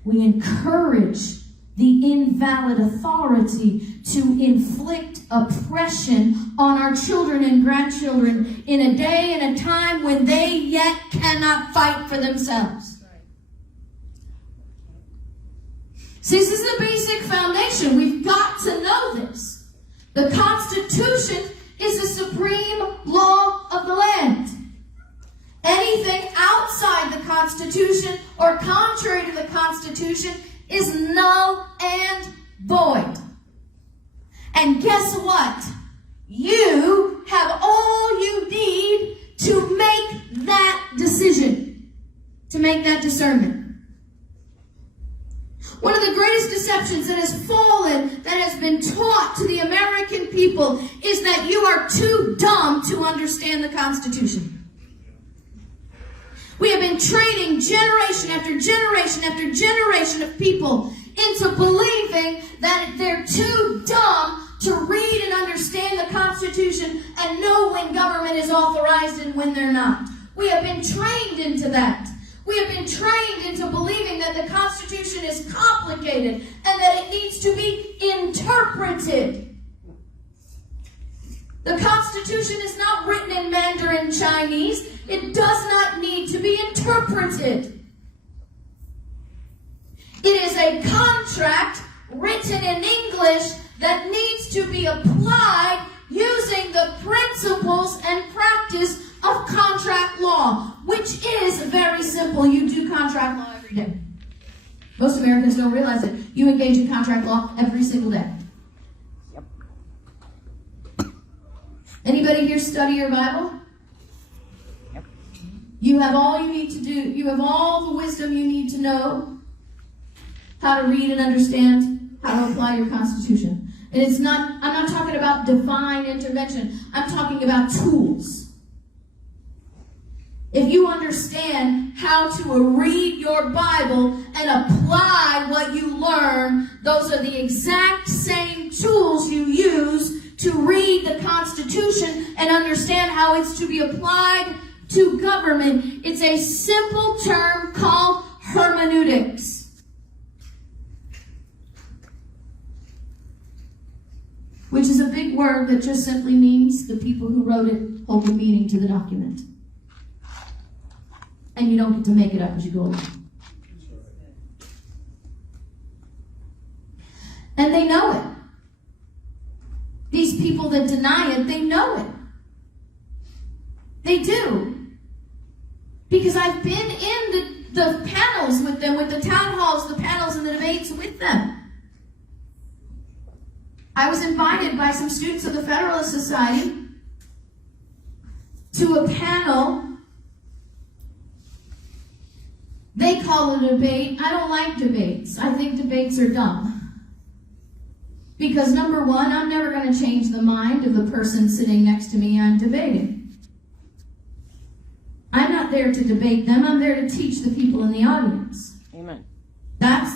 We encourage the invalid authority to inflict oppression on our children and grandchildren in a day and a time when they yet cannot fight for themselves. See, this is the basic foundation. We've got to know this. The Constitution is the supreme law of the land. Anything outside the Constitution or contrary to the Constitution is null and void. And guess what? You have all you need to make that decision, to make that discernment. One of the greatest deceptions that has fallen, that has been taught to the American people, is that you are too dumb to understand the Constitution. We have been training generation after generation after generation of people into believing that they're too dumb to read and understand the Constitution and know when government is authorized and when they're not. We have been trained into that. We have been trained into believing that the Constitution is complicated and that it needs to be interpreted. The Constitution is not written in Mandarin Chinese. It does not need to be interpreted. It is a contract written in English that needs to be applied using the principles and practice of contract law, which is very simple. You do contract law every day. Most Americans don't realize it. You engage in contract law every single day. Yep. Anybody here study your Bible? Yep. You have all you need to do. You have all the wisdom you need to know how to read and understand how to apply your Constitution. And I'm not talking about divine intervention. I'm talking about tools. If you understand how to read your Bible and apply what you learn, those are the exact same tools you use to read the Constitution and understand how it's to be applied to government. It's a simple term called hermeneutics. Which is a big word that just simply means the people who wrote it hold the meaning to the document. And you don't get to make it up as you go along. And they know it. These people that deny it, they know it. They do. Because I've been in the panels with them, with the town halls, the panels, and the debates with them. I was invited by some students of the Federalist Society to a panel. They call it a debate. I don't like debates. I think debates are dumb. Because number one, I'm never going to change the mind of the person sitting next to me I'm debating. I'm not there to debate them. I'm there to teach the people in the audience. Amen. That's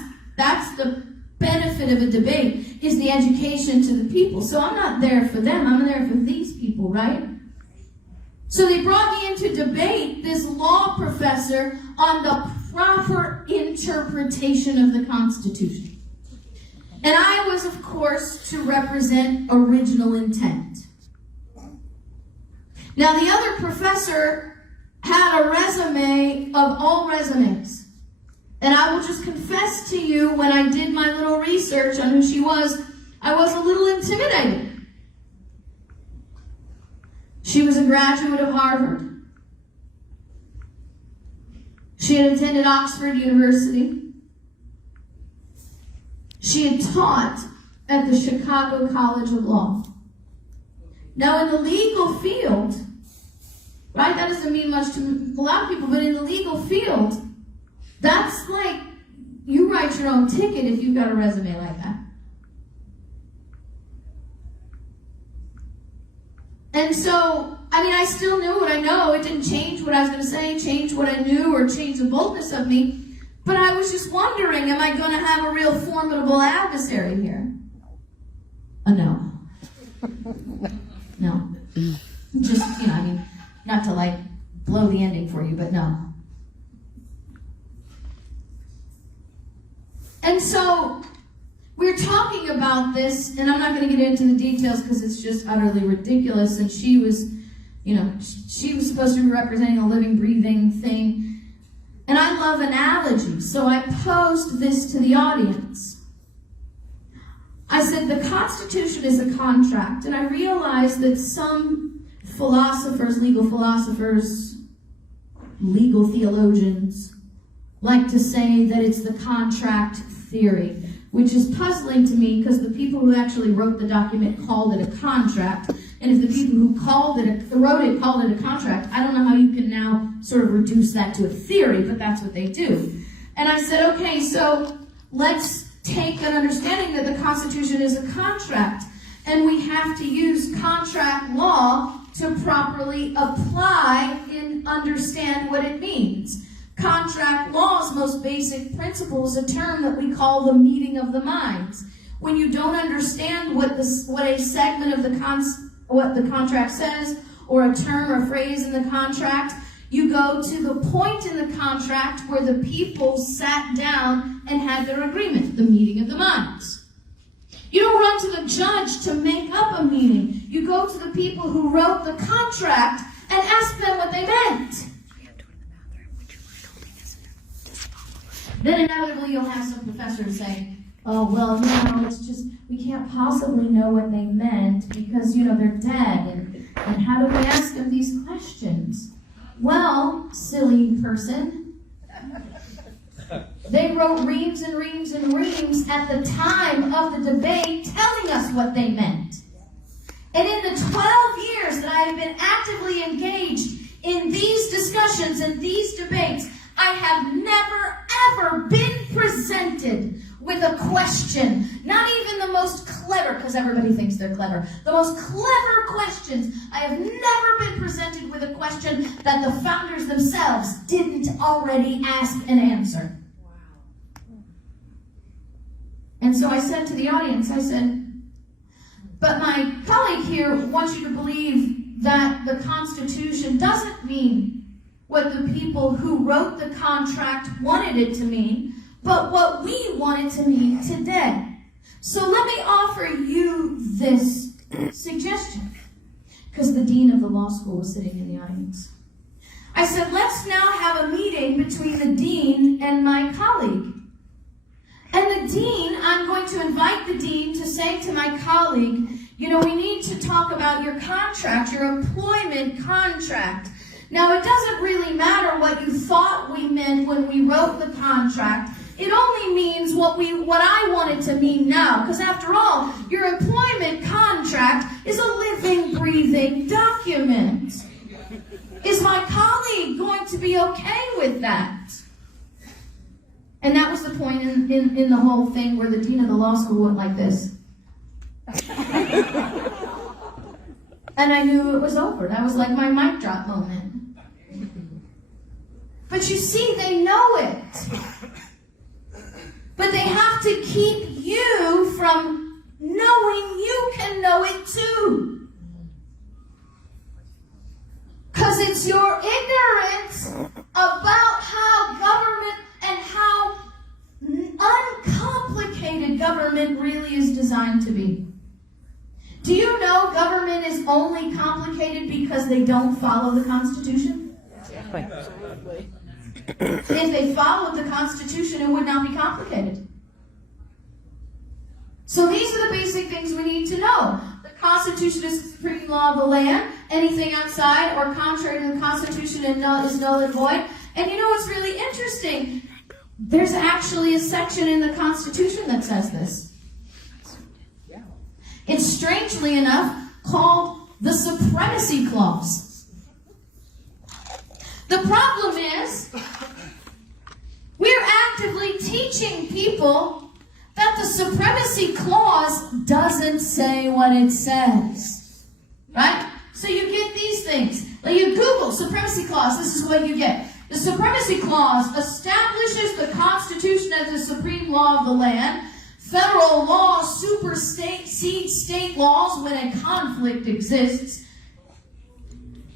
the benefit of a debate, is the education to the people. So I'm not there for them. I'm there for these people, right? So they brought me in to debate this law professor on the proper interpretation of the Constitution. And I was, of course, to represent original intent. Now, the other professor had a resume of all resumes. And I will just confess to you, when I did my little research on who she was, I was a little intimidated. She was a graduate of Harvard. She had attended Oxford University. She had taught at the Chicago College of Law. Now, in the legal field, right, that doesn't mean much to a lot of people, but in the legal field, that's like, you write your own ticket if you've got a resume like that. And so, I mean, I still knew what I know. It didn't change what I was going to say, change what I knew, or change the boldness of me. But I was just wondering, am I going to have a real formidable adversary here? No. No. Just, I mean, not to like blow the ending for you, but no. And so we're talking about this, and I'm not going to get into the details because it's just utterly ridiculous. And she was, she was supposed to be representing a living, breathing thing. And I love analogies, so I posed this to the audience. I said, the Constitution is a contract, and I realized that some philosophers, legal theologians, like to say that it's the contract theory, which is puzzling to me because the people who actually wrote the document called it a contract. And if the people who wrote it called it a contract, I don't know how you can now sort of reduce that to a theory, but that's what they do. And I said, okay, so let's take an understanding that the Constitution is a contract, and we have to use contract law to properly apply and understand what it means. Contract law's most basic principle is a term that we call the meeting of the minds. When you don't understand what a segment of what the contract says, or a term or phrase in the contract, you go to the point in the contract where the people sat down and had their agreement, the meeting of the minds. You don't run to the judge to make up a meaning. You go to the people who wrote the contract and ask them what they meant. Then inevitably you'll have some professor say, oh, well, it's just, we can't possibly know what they meant because, they're dead, and how do we ask them these questions? Well, silly person, they wrote reams and reams and reams at the time of the debate telling us what they meant. And in the 12 years that I have been actively engaged in these discussions and these debates, I have never, ever been presented with a question, not even the most clever, because everybody thinks they're clever, the most clever questions. I have never been presented with a question that the founders themselves didn't already ask and answer. Wow. And so I said to the audience, I said, but my colleague here wants you to believe that the Constitution doesn't mean what the people who wrote the contract wanted it to mean, but what we want it to mean today. So let me offer you this suggestion, because the dean of the law school was sitting in the audience. I said, let's now have a meeting between the dean and my colleague. And the dean, I'm going to invite the dean to say to my colleague, we need to talk about your contract, your employment contract. Now, it doesn't really matter what you thought we meant when we wrote the contract. It only means what I want it to mean now. Because after all, your employment contract is a living, breathing document. Is my colleague going to be okay with that? And that was the point in the whole thing where the dean of the law school went like this. And I knew it was over. That was like my mic drop moment. But you see, they know it. But they have to keep you from knowing you can know it too. Because it's your ignorance about how government and how uncomplicated government really is designed to be. Do you know government is only complicated because they don't follow the Constitution? Absolutely. If they followed the Constitution, it would not be complicated. So these are the basic things we need to know. The Constitution is the supreme law of the land. Anything outside or contrary to the Constitution is null and void. And you know what's really interesting? There's actually a section in the Constitution that says this. It's strangely enough called the Supremacy Clause. The problem is, we're actively teaching people that the Supremacy Clause doesn't say what it says. Right? So you get these things. Like you Google Supremacy Clause, this is what you get. The Supremacy Clause establishes the Constitution as the supreme law of the land. Federal law supersedes state laws when a conflict exists.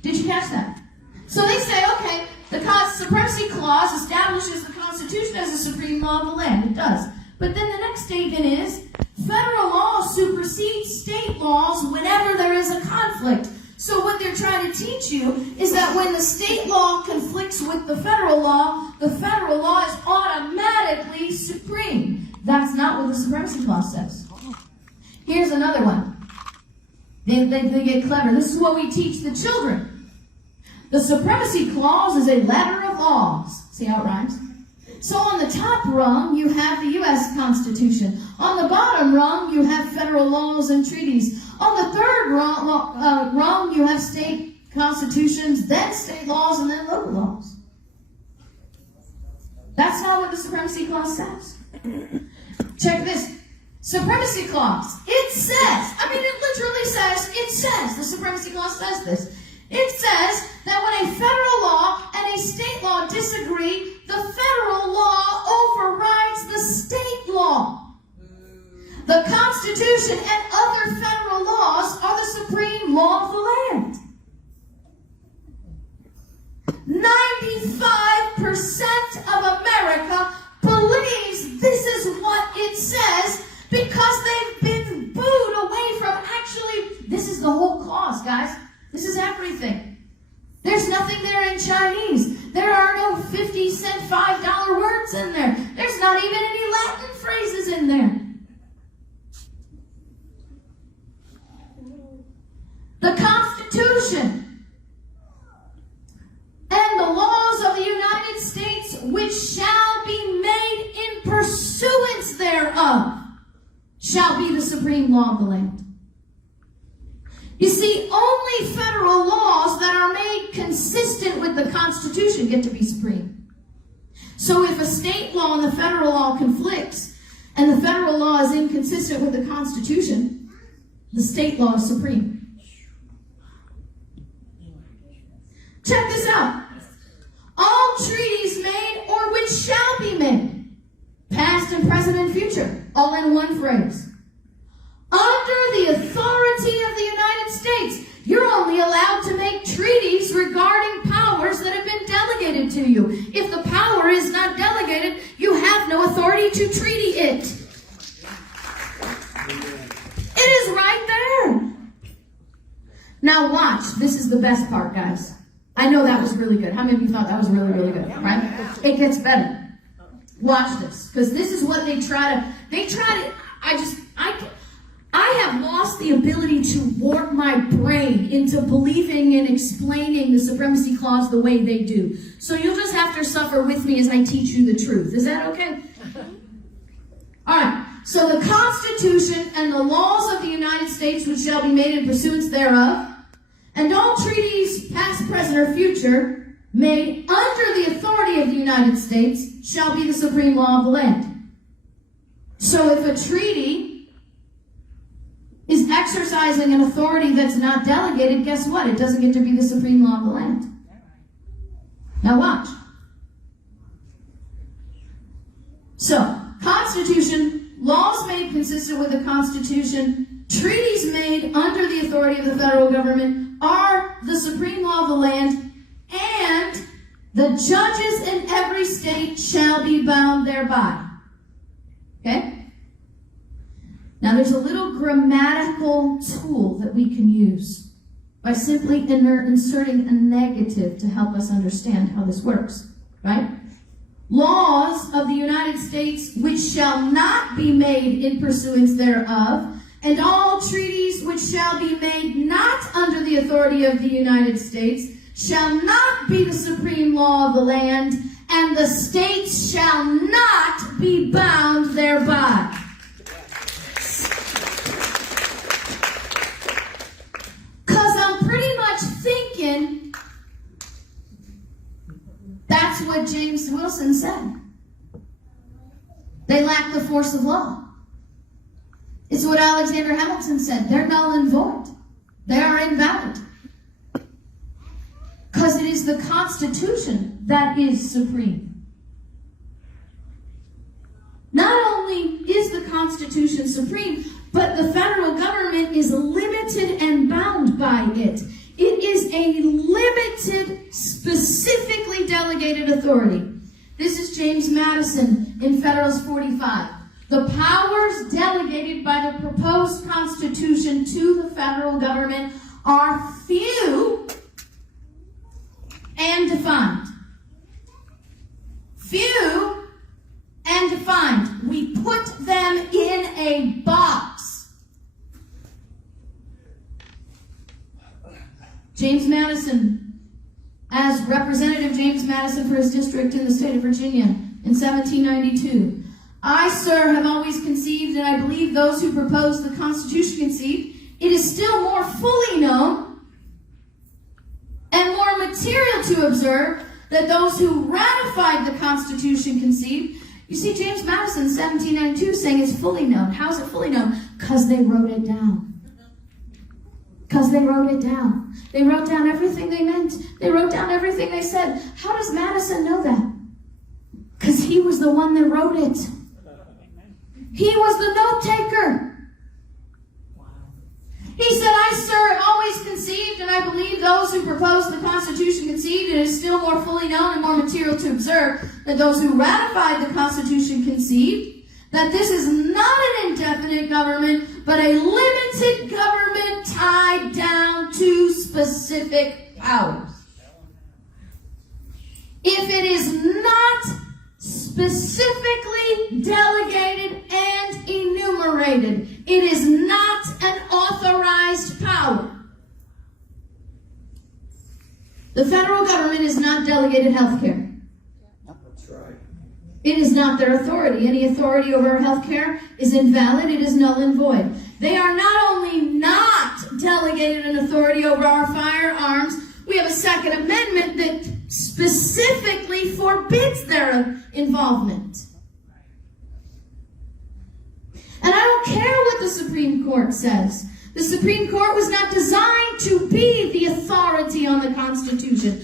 Did you catch that? So they say, okay, the Supremacy Clause establishes the Constitution as the supreme law of the land. It does. But then the next statement is, federal law supersedes state laws whenever there is a conflict. So what they're trying to teach you is that when the state law conflicts with the federal law is automatically supreme. That's not what the Supremacy Clause says. Here's another one. They get clever. This is what we teach the children. The Supremacy Clause is a letter of laws. See how it rhymes? So on the top rung, you have the U.S. Constitution. On the bottom rung, you have federal laws and treaties. On the third rung, you have state constitutions, then state laws, and then local laws. That's not what the Supremacy Clause says. Check this. Supremacy Clause. It says, it says, the Supremacy Clause says this. It says that when a federal law and a state law disagree, the federal law overrides the state law. The Constitution and other federal laws are the supreme law of the land. 95% of America believes this is what it says because they've been booed away from this is the whole clause, guys. This is everything. There's nothing there in Chinese. There are no 50-cent, $5 words in there. There's not even any Latin phrases in there. The Constitution and the laws of the United States, which shall be made in pursuance thereof, shall be the supreme law of the land. You see, only federal laws that are made consistent with the Constitution get to be supreme. So if a state law and the federal law conflicts, and the federal law is inconsistent with the Constitution, the state law is supreme. Check this out. All treaties made or which shall be made, past and present and future, all in one phrase. Under the authority of the United States, you're only allowed to make treaties regarding powers that have been delegated to you. If the power is not delegated, you have no authority to treaty it. It is right there. Now watch. This is the best part, guys. I know that was really good. How many of you thought that was really, really good? Right? It gets better. Watch this. Because this is what I have lost the ability to warp my brain into believing and explaining the supremacy clause the way they do. So you'll just have to suffer with me as I teach you the truth. Is that okay? All right. So the Constitution and the laws of the United States which shall be made in pursuance thereof, and all treaties, past, present, or future, made under the authority of the United States shall be the supreme law of the land. So if a treaty is exercising an authority that's not delegated, guess what? It doesn't get to be the supreme law of the land. Now watch. So, Constitution, laws made consistent with the Constitution, treaties made under the authority of the federal government are the supreme law of the land, and the judges in every state shall be bound thereby. Okay? Now there's a little grammatical tool that we can use by simply inserting a negative to help us understand how this works, right? Laws of the United States which shall not be made in pursuance thereof, and all treaties which shall be made not under the authority of the United States shall not be the supreme law of the land, and the states shall not be bound thereby. Because I'm pretty much thinking that's what James Wilson said. They lack the force of law. It's what Alexander Hamilton said. They're null and void. They are invalid. Because it is the Constitution that is supreme. Not only is the Constitution supreme, but the federal government is limited and bound by it. It is a limited, specifically delegated authority. This is James Madison in Federalist 45. The powers delegated by the proposed Constitution to the federal government are few and defined. Few and defined. We put them in a box. James Madison, as Representative James Madison for his district in the state of Virginia in 1792. I, sir, have always conceived, and I believe those who proposed the Constitution conceived, it is still more fully known and more material to observe that those who ratified the Constitution conceived. You see, James Madison, 1792, saying it's fully known. How is it fully known? Because they wrote it down. Because they wrote it down. They wrote down everything they meant. They wrote down everything they said. How does Madison know that? Because he was the one that wrote it. He was the note taker. He said, I, sir, have always conceived, and I believe those who proposed the Constitution conceived, it is still more fully known and more material to observe that those who ratified the Constitution conceived that this is not an indefinite government, but a limited government tied down to specific powers. If it is not specifically delegated and enumerated, it is not an authorized power. The federal government is not delegated health care. That's right. It is not their authority. Any authority over health care is invalid. It is null and void. They are not only not delegated an authority over our firearms, we have a Second Amendment that specifically forbids their involvement. And I don't care what the Supreme Court says. The Supreme Court was not designed to be the authority on the Constitution.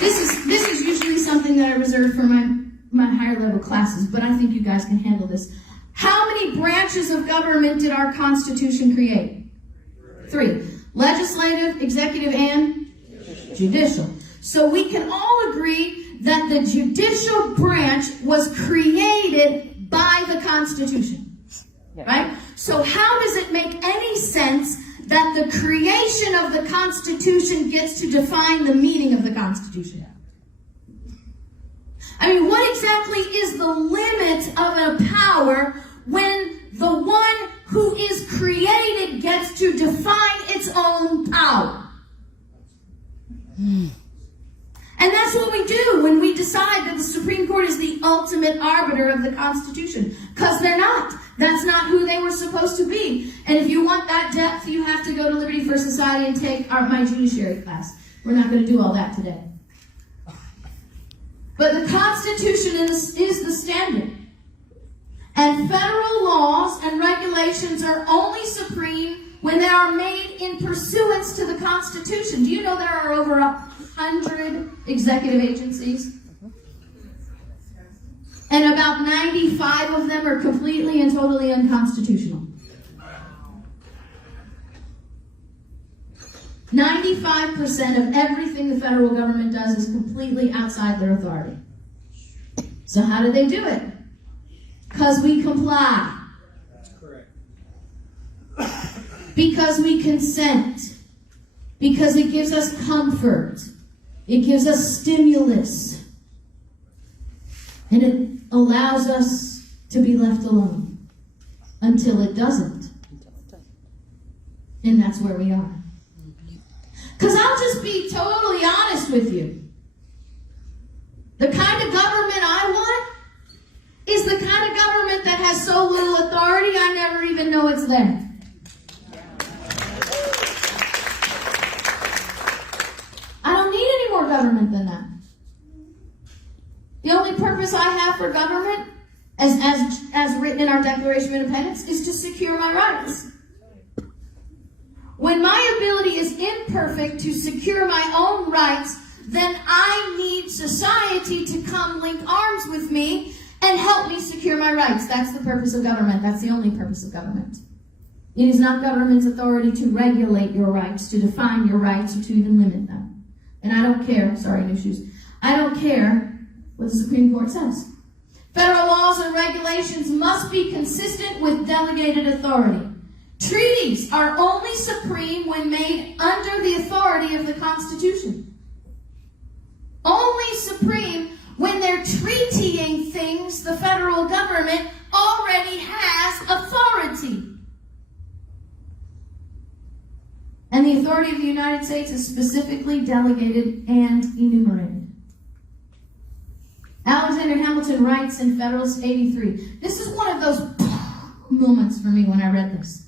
This is usually something that I reserve for my higher level classes, but I think you guys can handle this. How many branches of government did our Constitution create? 3. Legislative, executive, and judicial. So we can all agree that the judicial branch was created by the Constitution. Right? So how does it make any sense that the creation of the Constitution gets to define the meaning of the Constitution? I mean, what exactly is the limit of a power when The one who is created gets to define its own power. And that's what we do when we decide that the Supreme Court is the ultimate arbiter of the Constitution. Because they're not. That's not who they were supposed to be. And if you want that depth, you have to go to Liberty for Society and take my judiciary class. We're not going to do all that today. But the Constitution is the standard. And federal laws and regulations are only supreme when they are made in pursuance to the Constitution. Do you know there are over 100 executive agencies? And about 95 of them are completely and totally unconstitutional. 95% of everything the federal government does is completely outside their authority. So how do they do it? Because we comply. That's correct. Because we consent. Because it gives us comfort. It gives us stimulus. And it allows us to be left alone until it doesn't. And that's where we are. Because I'll just be totally honest with you. The kind of government I want is the kind of government that has so little authority I never even know it's there. I don't need any more government than that. The only purpose I have for government, as written in our Declaration of Independence, is to secure my rights. When my ability is imperfect to secure my own rights, then I need society to come link arms with me and help me secure my rights. That's the purpose of government. That's the only purpose of government. It is not government's authority to regulate your rights, to define your rights, or to even limit them. And I don't care, sorry, new shoes. I don't care what the Supreme Court says. Federal laws and regulations must be consistent with delegated authority. Treaties are only supreme when made under the authority of the Constitution. Only supreme when they're treatying things the federal government already has authority. And the authority of the United States is specifically delegated and enumerated. Alexander Hamilton writes in Federalist 83. This is one of those moments for me when I read this.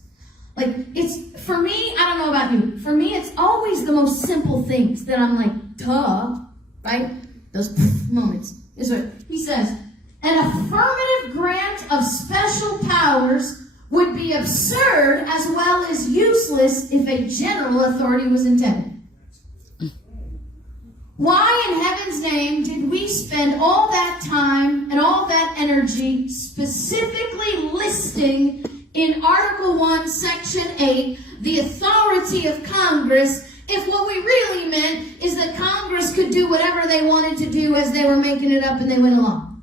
Like, it's, for me, I don't know about you, for me it's always the most simple things that I'm like, duh, right? Those moments. Is what he says. An affirmative grant of special powers would be absurd as well as useless if a general authority was intended. Why in heaven's name did we spend all that time and all that energy specifically listing in Article 1, Section 8, the authority of Congress, if what we really meant is that Congress could do whatever they wanted to do as they were making it up and they went along?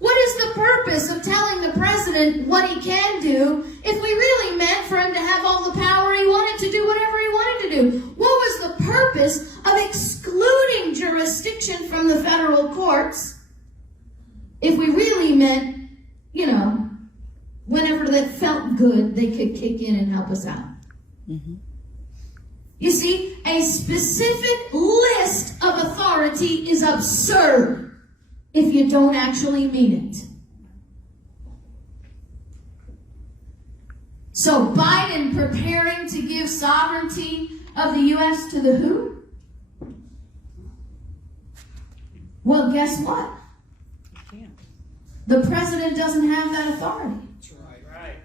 What is the purpose of telling the president what he can do if we really meant for him to have all the power he wanted to do whatever he wanted to do? What was the purpose of excluding jurisdiction from the federal courts if we really meant, whenever that felt good, they could kick in and help us out? Mm-hmm. You see, a specific list of authority is absurd if you don't actually mean it. So Biden preparing to give sovereignty of the U.S. to the who? Well, guess what? The president doesn't have that authority. That's right.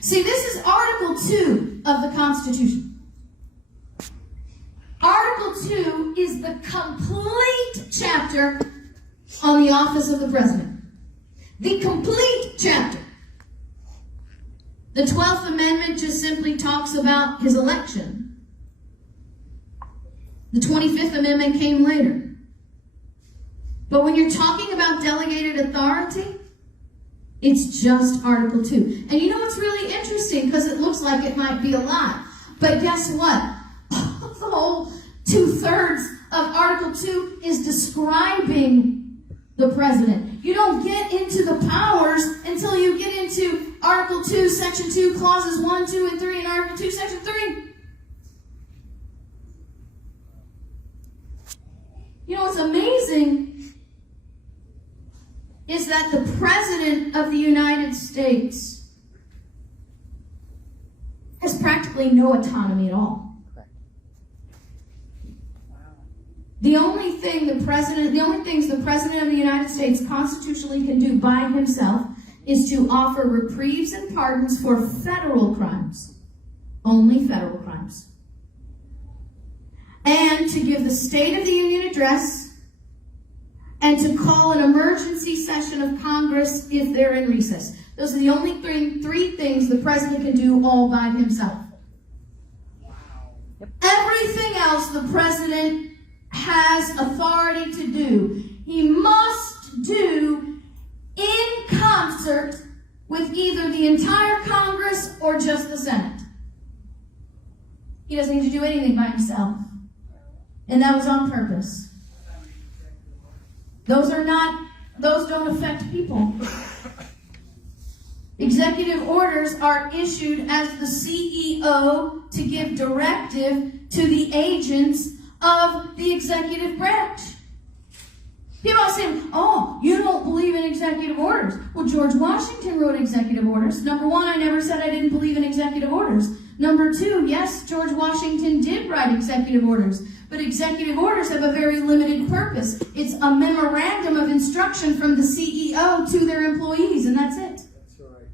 See, this is Article 2 of the Constitution. Article 2 is the complete chapter on the office of the president. The complete chapter. The 12th Amendment just simply talks about his election. The 25th Amendment came later. But when you're talking about delegated authority, it's just Article 2. And you know what's really interesting? Because it looks like it might be a lot. But guess what? The whole 2/3 of Article 2 is describing the president. You don't get into the powers until you get into Article 2, Section 2, Clauses 1, 2, and 3, and Article 2, Section 3. You know what's amazing is that the President of the United States has practically no autonomy at all. The only things the President of the United States constitutionally can do by himself is to offer reprieves and pardons for federal crimes. Only federal crimes. And to give the State of the Union address, and to call an emergency session of Congress if they're in recess. Those are the only three things the President can do all by himself. Wow. Everything else the President has authority to do, he must do in concert with either the entire Congress or just the Senate. He doesn't need to do anything by himself. And that was on purpose. Those don't affect people. Executive orders are issued as the CEO to give directive to the agents of the executive branch. People are saying, oh, you don't believe in executive orders. Well, George Washington wrote executive orders. Number one, I never said I didn't believe in executive orders. Number two, yes, George Washington did write executive orders. But executive orders have a very limited purpose. It's a memorandum of instruction from the CEO to their employees, and that's it. That's right.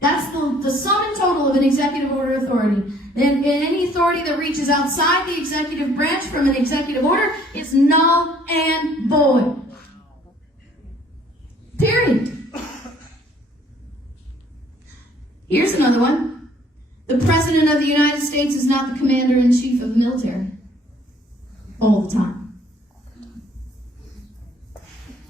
That's the sum and total of an executive order authority. And any authority that reaches outside the executive branch from an executive order is null and void. Period. Here's another one. The President of the United States is not the Commander-in-Chief of the military. All the time.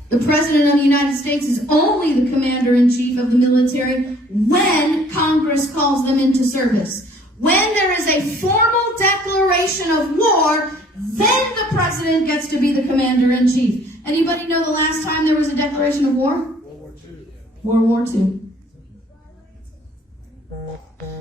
The President of the United States is only the Commander-in-Chief of the military when Congress calls them into service. When there is a formal declaration of war, then the President gets to be the Commander-in-Chief. Anybody know the last time there was a declaration of war? World War II. World War II.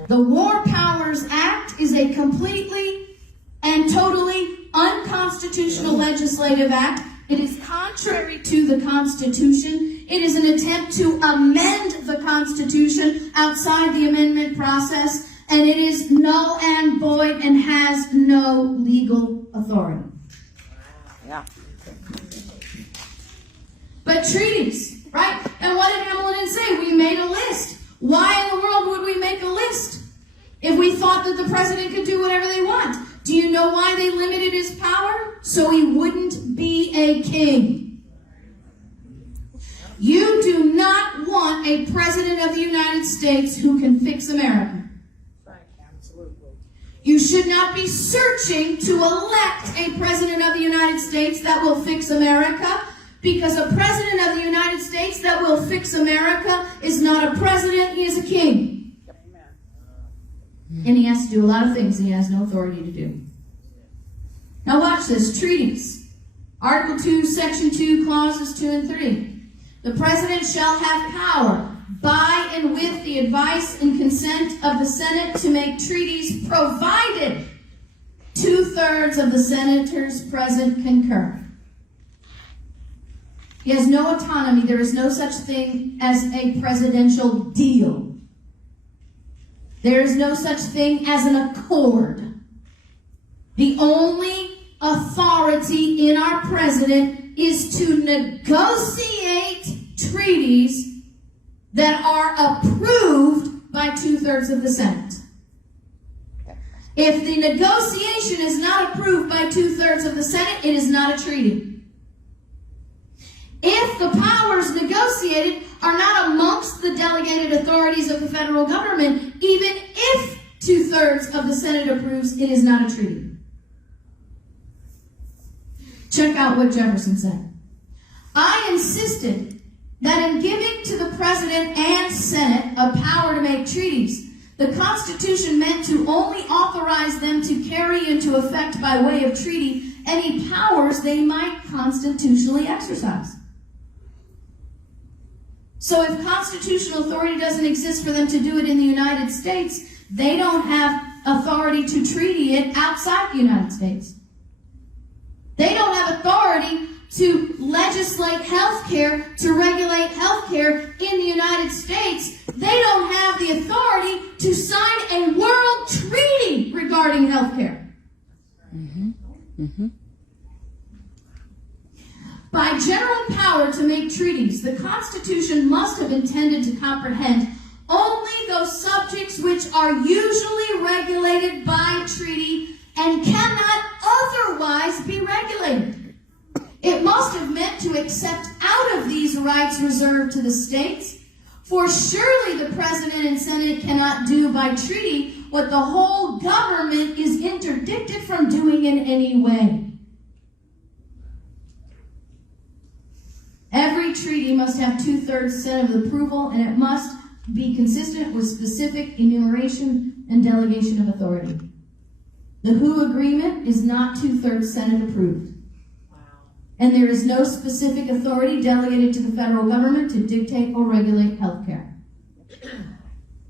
The War Powers Act is a completely and totally unconstitutional legislative act. It is contrary to the Constitution. It is an attempt to amend the Constitution outside the amendment process, and it is null and void and has no legal authority. Yeah. But treaties, right? And what did Hamilton say? We made a list. Why in the world would we make a list if we thought that the president could do whatever they want? Do you know why they limited his power? So he wouldn't be a king. You do not want a president of the United States who can fix America. Absolutely. You should not be searching to elect a president of the United States that will fix America, because a president of the United States that will fix America is not a president, he is a king. And he has to do a lot of things he has no authority to do. Now watch this. Treaties. Article 2, Section 2, Clauses 2 and 3. The President shall have power, by and with the advice and consent of the Senate, to make treaties, provided 2/3 of the senators present concur. He has no autonomy. There is no such thing as a presidential deal. There is no such thing as an accord. The only authority in our president is to negotiate treaties that are approved by 2/3 of the Senate. If the negotiation is not approved by 2/3 of the Senate, it is not a treaty. If the powers negotiated are not amongst the delegated authorities of the federal government, even if 2/3 of the Senate approves, it is not a treaty. Check out what Jefferson said. I insisted that in giving to the President and Senate a power to make treaties, the Constitution meant to only authorize them to carry into effect by way of treaty any powers they might constitutionally exercise. So if constitutional authority doesn't exist for them to do it in the United States, they don't have authority to treaty it outside the United States. They don't have authority to legislate health care, to regulate health care in the United States. They don't have the authority to sign a world treaty regarding health care. By general power to make treaties, the Constitution must have intended to comprehend only those subjects which are usually regulated by treaty and cannot otherwise be regulated. It must have meant to accept out of these rights reserved to the states, for surely the President and Senate cannot do by treaty what the whole government is interdicted from doing in any way. Every treaty must have 2/3 Senate approval, and it must be consistent with specific enumeration and delegation of authority. The WHO agreement is not 2/3 Senate approved. And there is no specific authority delegated to the federal government to dictate or regulate health care.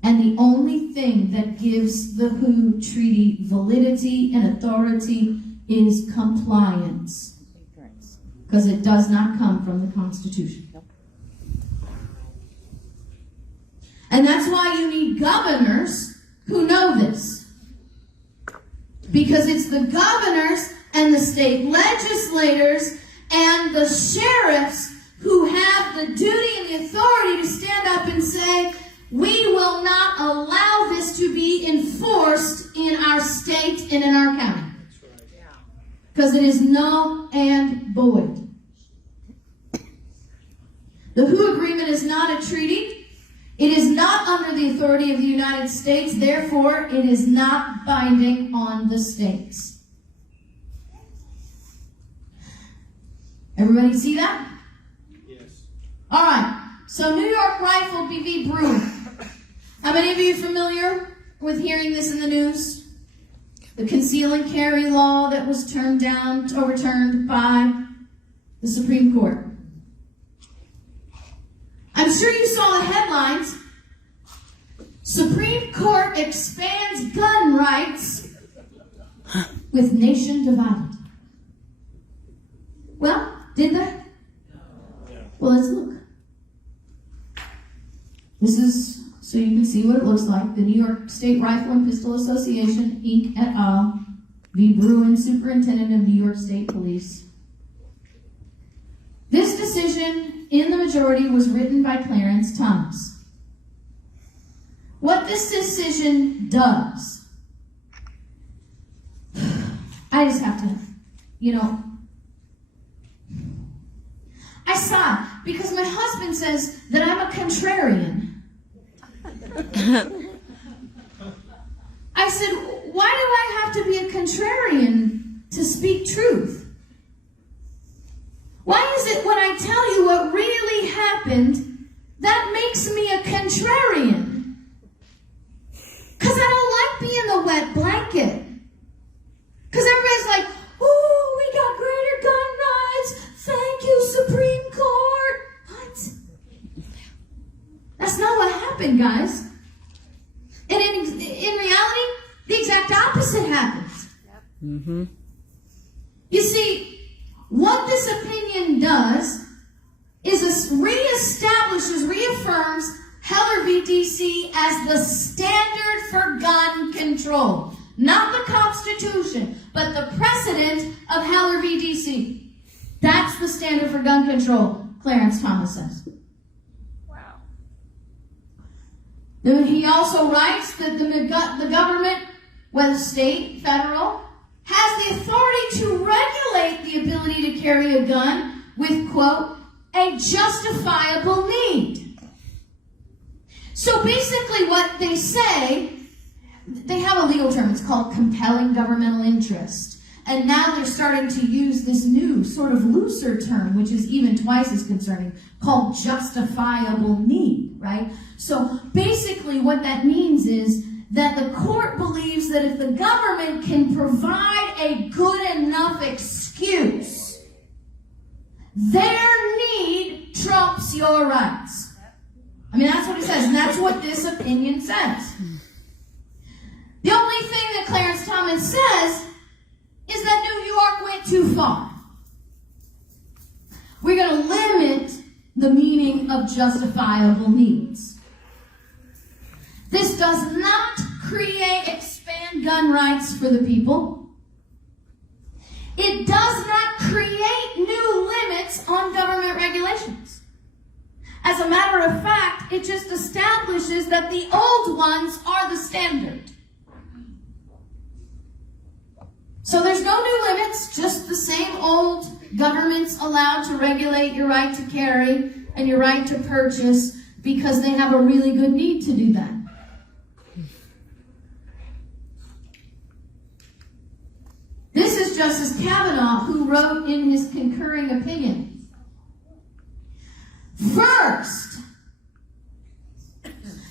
And the only thing that gives the WHO treaty validity and authority is compliance. Because it does not come from the Constitution. And that's why you need governors who know this. Because it's the governors and the state legislators and the sheriffs who have the duty and the authority to stand up and say, we will not allow this to be enforced in our state and in our county. Because it is null and void. The WHO agreement is not a treaty. It is not under the authority of the United States. Therefore, it is not binding on the states. Everybody see that? Yes. All right. So New York Rifle v. Brewer. How many of you are familiar with hearing this in the news? The conceal and carry law that was overturned by the Supreme Court. I'm sure you saw the headlines. Supreme Court expands gun rights with nation divided. Well, did they? Well, let's look. This is so you can see what it looks like. The New York State Rifle and Pistol Association, Inc. et al. V. Bruin, Superintendent of New York State Police. This decision in the majority was written by Clarence Thomas. What this decision does, I just have to, I sigh because my husband says that I'm a contrarian. I said, why do I have to be a contrarian to speak truth? Why is it when I tell you what really happened, that makes me a contrarian? Because I don't like being the wet blanket. Because everybody's like, ooh, we got greater gun rights. Thank you, Supreme Court. What? That's not what happened, guys. And in reality, the exact opposite happens. Mm-hmm. You see, what this opinion does is reaffirms Heller v. D.C. as the standard for gun control. Not the Constitution, but the precedent of Heller v. D.C. That's the standard for gun control, Clarence Thomas says. Wow. He also writes that the government, whether state, federal, has the authority to regulate the ability to carry a gun with, quote, a justifiable need. So basically what they say, they have a legal term, it's called compelling governmental interest. And now they're starting to use this new sort of looser term, which is even twice as concerning, called justifiable need, right? So basically what that means is that the court believes that if the government can provide a good enough excuse, their need trumps your rights. I mean, that's what it says, and that's what this opinion says. The only thing that Clarence Thomas says is that New York went too far. We're going to limit the meaning of justifiable needs. This does not expand gun rights for the people. It does not create new limits on government regulations. As a matter of fact, it just establishes that the old ones are the standard. So there's no new limits, just the same old governments allowed to regulate your right to carry and your right to purchase because they have a really good need to do that. This is Justice Kavanaugh who wrote in his concurring opinion. First,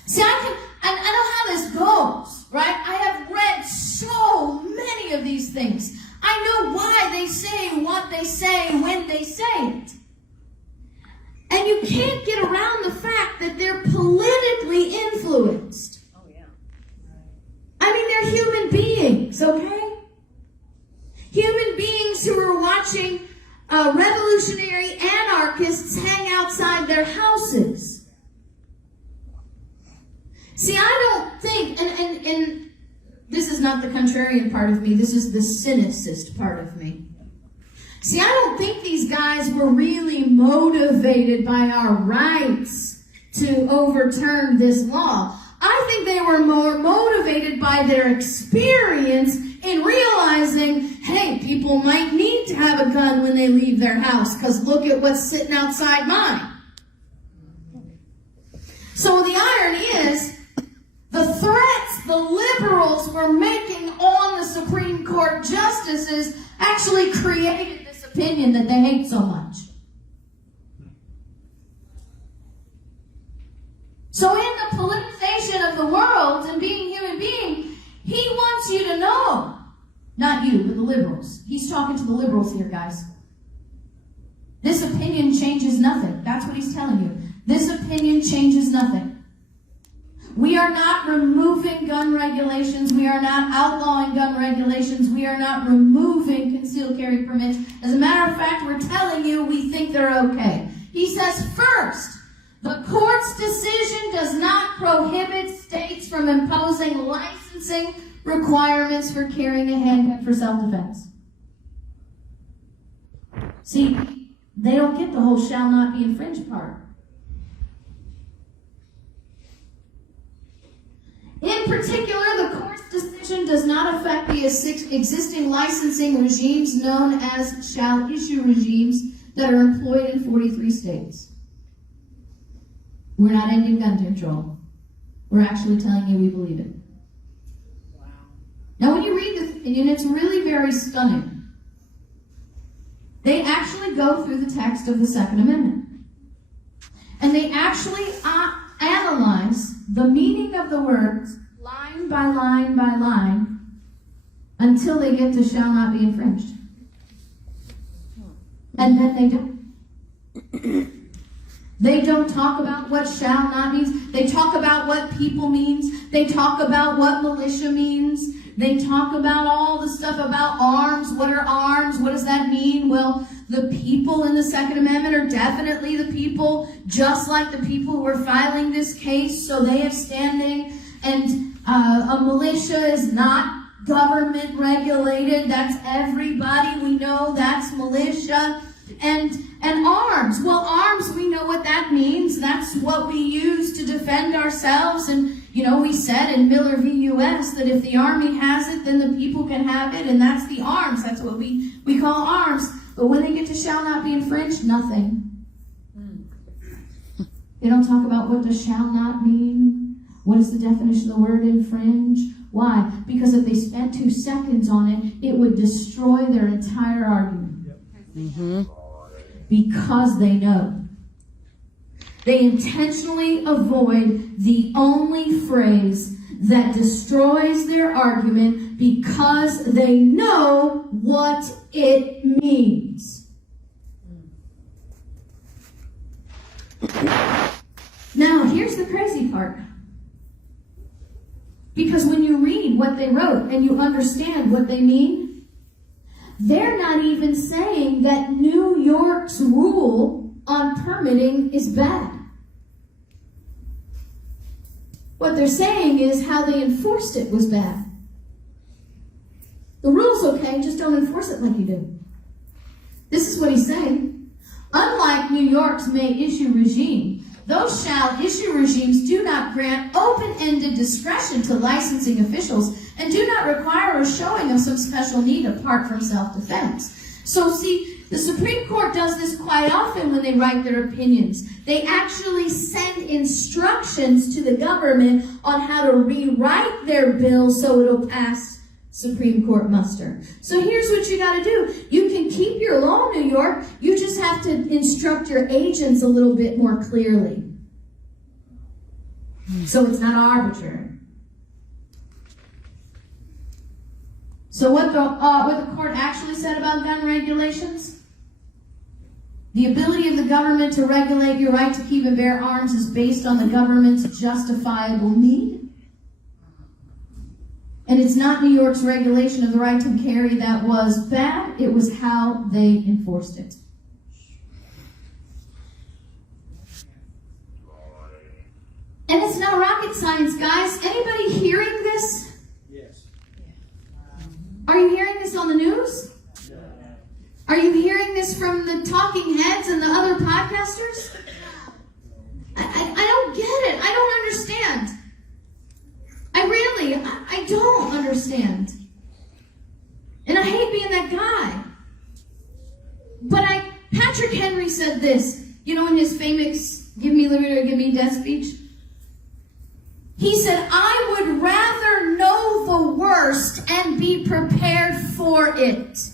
see, I know how this goes, right? I have read so many of these things. I know why they say what they say when they say it. And you can't get around the fact that they're politically influenced. Oh, yeah. I mean, they're human beings, okay? Human beings who are watching revolutionary anarchists hang outside their houses. See, I don't think, and this is not the contrarian part of me, this is the cynicist part of me. See, I don't think these guys were really motivated by our rights to overturn this law. I think they were more motivated by their experience in realizing, hey, people might need to have a gun when they leave their house, because look at what's sitting outside mine. So the irony is, the threats the liberals were making on the Supreme Court justices actually created this opinion that they hate so much. So in the politicization of the world and being human being, he wants you to know, not you, but the liberals. He's talking to the liberals here, guys. This opinion changes nothing. That's what he's telling you. This opinion changes nothing. We are not removing gun regulations. We are not outlawing gun regulations. We are not removing concealed carry permits. As a matter of fact, we're telling you we think they're okay. He says, first, the court's decision does not prohibit states from imposing licensing requirements for carrying a handgun for self-defense. See, they don't get the whole shall not be infringed part. In particular, the court's decision does not affect the existing licensing regimes known as shall issue regimes that are employed in 43 states. We're not ending gun control. We're actually telling you we believe it. Wow. Now, when you read this opinion, it's really very stunning. They actually go through the text of the Second Amendment. And they actually analyze the meaning of the words line by line by line until they get to shall not be infringed. And then they don't. They don't talk about what shall not means. They talk about what people means. They talk about what militia means. They talk about all the stuff about arms. What are arms? What does that mean? Well, the people in the Second Amendment are definitely the people, just like the people who are filing this case, so they have standing. And a militia is not government regulated. That's everybody. We know that's militia. And arms. Well, arms, we know what that means. That's what we use to defend ourselves. And, you know, we said in Miller v. U.S. that if the Army has it, then the people can have it. And that's the arms. That's what we call arms. But when they get to shall not be infringed, nothing. They don't talk about what does shall not mean. What is the definition of the word infringe? Why? Because if they spent 2 seconds on it, it would destroy their entire argument. Mm-hmm. Because they know. They intentionally avoid the only phrase that destroys their argument because they know what it means. Now, Now, here's the crazy part. Because when you read what they wrote and you understand what they mean, they're not even saying that New York's rule on permitting is bad. What they're saying is how they enforced it was bad. The rule's okay, just don't enforce it like you do. This is what he's saying. Unlike New York's may issue regime, those shall issue regimes do not grant open-ended discretion to licensing officials and do not require a showing of some special need apart from self-defense. So see, the Supreme Court does this quite often when they write their opinions. They actually send instructions to the government on how to rewrite their bill so it'll pass Supreme Court muster. So here's what you got to do. You can keep your law, New York. You just have to instruct your agents a little bit more clearly. So it's not arbitrary. So what the court actually said about gun regulations? The ability of the government to regulate your right to keep and bear arms is based on the government's justifiable need. And it's not New York's regulation of the right to carry that was bad. It was how they enforced it. And it's not rocket science, guys. Anybody hearing this? Yes. Are you hearing this on the news? Are you hearing this from the talking heads and the other podcasters? I don't get it. I don't understand. I don't understand. And I hate being that guy. But Patrick Henry said this, in his famous "Give me liberty or give me death" speech. He said, "I would rather know the worst and be prepared for it."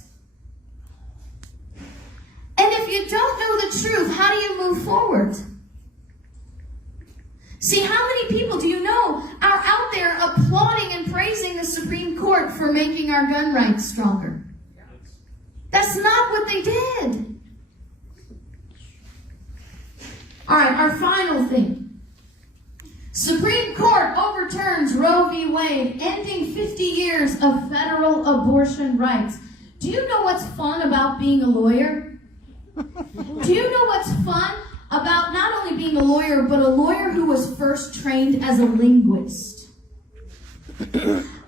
And if you don't know the truth, how do you move forward? See, how many people do you know are out there applauding and praising the Supreme Court for making our gun rights stronger? That's not what they did. All right, our final thing. Supreme Court overturns Roe v. Wade, ending 50 years of federal abortion rights. Do you know what's fun about being a lawyer? Do you know what's fun about not only being a lawyer, but a lawyer who was first trained as a linguist?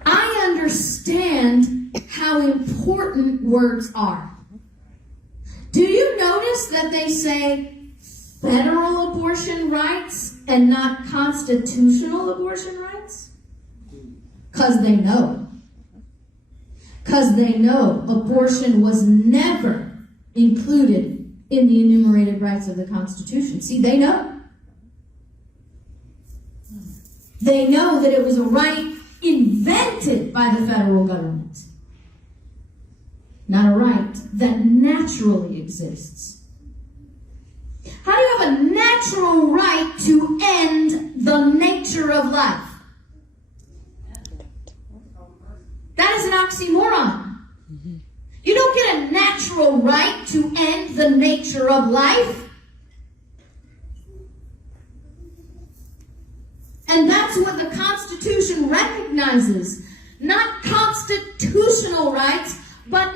I understand how important words are. Do you notice that they say federal abortion rights and not constitutional abortion rights? Because they know. Because they know abortion was never included in the enumerated rights of the Constitution. See, they know. They know that it was a right invented by the federal government, not a right that naturally exists. How do you have a natural right to end the nature of life? That is an oxymoron. You don't get a natural right to end the nature of life. And that's what the Constitution recognizes. Not constitutional rights, but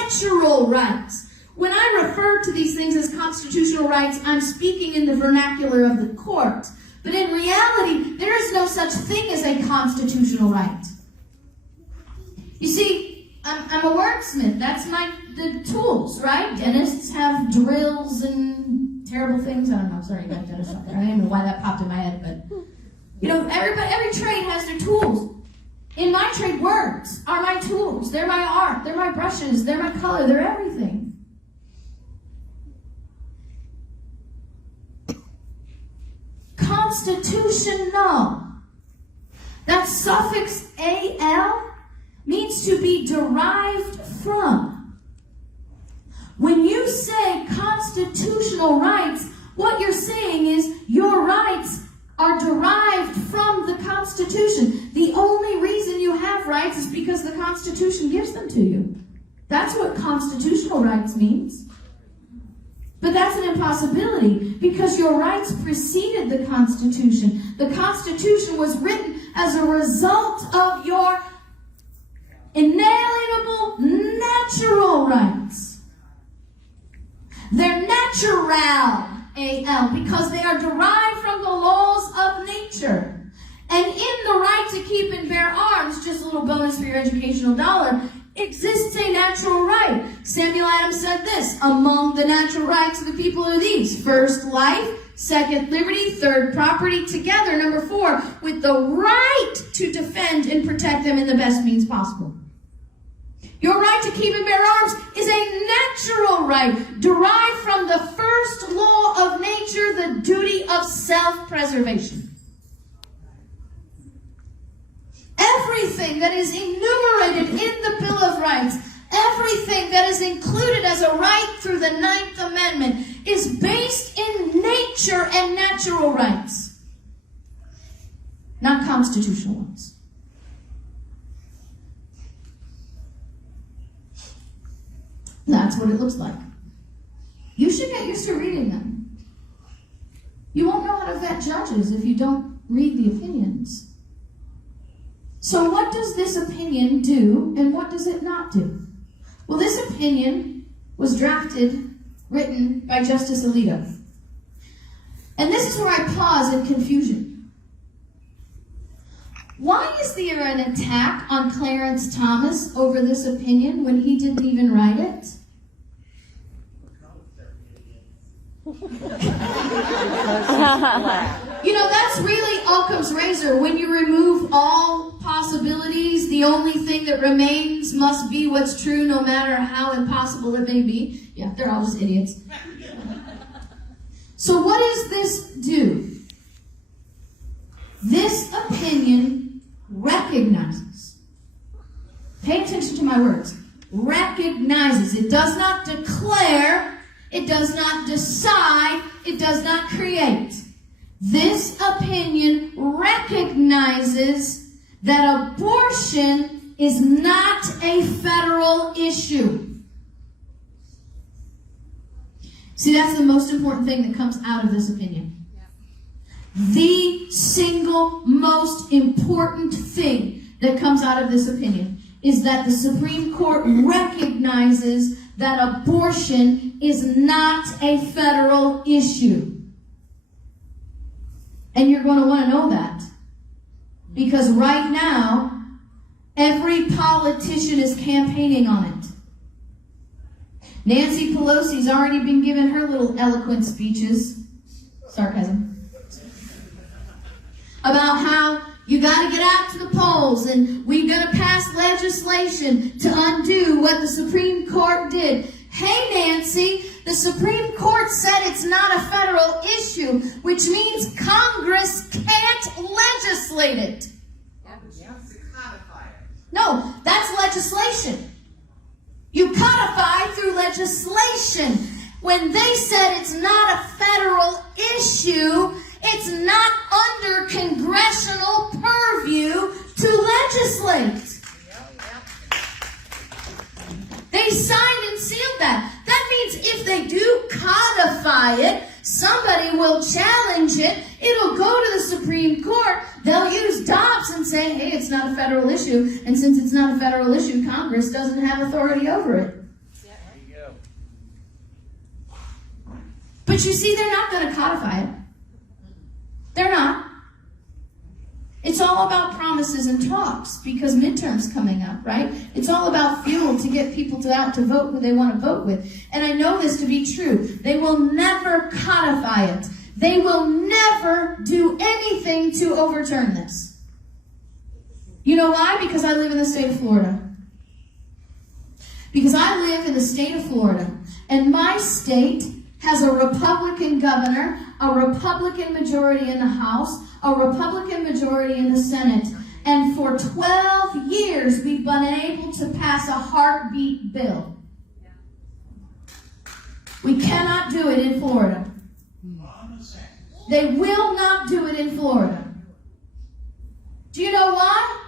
natural rights. When I refer to these things as constitutional rights, I'm speaking in the vernacular of the court. But in reality, there is no such thing as a constitutional right. You see, I'm a wordsmith. That's the tools, right? Dentists have drills and terrible things. I don't know. Sorry, guys, dentists out there. I don't know why that popped in my head, but every trade has their tools. In my trade, words are my tools. They're my art. They're my brushes. They're my color. They're everything. Constitutional. That suffix AL means to be derived from. When you say constitutional rights, what you're saying is your rights are derived from the Constitution. The only reason you have rights is because the Constitution gives them to you. That's what constitutional rights means. But that's an impossibility, Because your rights preceded the Constitution. The Constitution was written as a result of your inalienable natural rights. They're natural, A-L, because they are derived from the laws of nature. And in the right to keep and bear arms, just a little bonus for your educational dollar, exists a natural right. Samuel Adams said this: among the natural rights of the people are these: first, life; second, liberty; third, property; together, number 4, with the right to defend and protect them in the best means possible. Your right to keep and bear arms is a natural right derived from the first law of nature, the duty of self-preservation. Everything that is enumerated in the Bill of Rights, everything that is included as a right through the 9th Amendment is based in nature and natural rights, not constitutional ones. That's what it looks like. You should get used to reading them. You won't know how to vet judges if you don't read the opinions. So what does this opinion do, and what does it not do? Well, this opinion was written by Justice Alito. And this is where I pause in confusion. Why is there an attack on Clarence Thomas over this opinion when he didn't even write it? You know, that's really Occam's razor. When you remove all possibilities, the only thing that remains must be what's true, no matter how impossible it may be. Yeah, they're all just idiots. So what does this do? This opinion recognizes. Pay attention to my words. Recognizes. It does not declare. It does not decide. It does not create. This opinion recognizes that abortion is not a federal issue. See, that's the most important thing that comes out of this opinion. The single most important thing that comes out of this opinion is that the Supreme Court recognizes that abortion is not a federal issue. And you're going to want to know that. Because right now, every politician is campaigning on it. Nancy Pelosi's already been giving her little eloquent speeches. Sarcasm. About how you got to get out to the polls and we're going to pass legislation to undo what the Supreme Court did. Hey, Nancy, the Supreme Court said it's not a federal issue, which means Congress can't legislate it. No, that's legislation. You codify through legislation. When they said it's not a federal issue, it's not under congressional purview to legislate. They signed and sealed that. That means if they do codify it, somebody will challenge it. It'll go to the Supreme Court. They'll use Dobbs and say, hey, it's not a federal issue. And since it's not a federal issue, Congress doesn't have authority over it. There you go. But you see, they're not going to codify it. They're not. It's all about promises and talks because midterms coming up, right? It's all about fuel to get people out to vote who they want to vote with. And I know this to be true. They will never codify it. They will never do anything to overturn this. You know why? Because I live in the state of Florida. Because I live in the state of Florida. And my state has a Republican governor, a Republican majority in the House, a Republican majority in the Senate. And for 12 years, we've been able to pass a heartbeat bill. We cannot do it in Florida. They will not do it in Florida. Do you know why?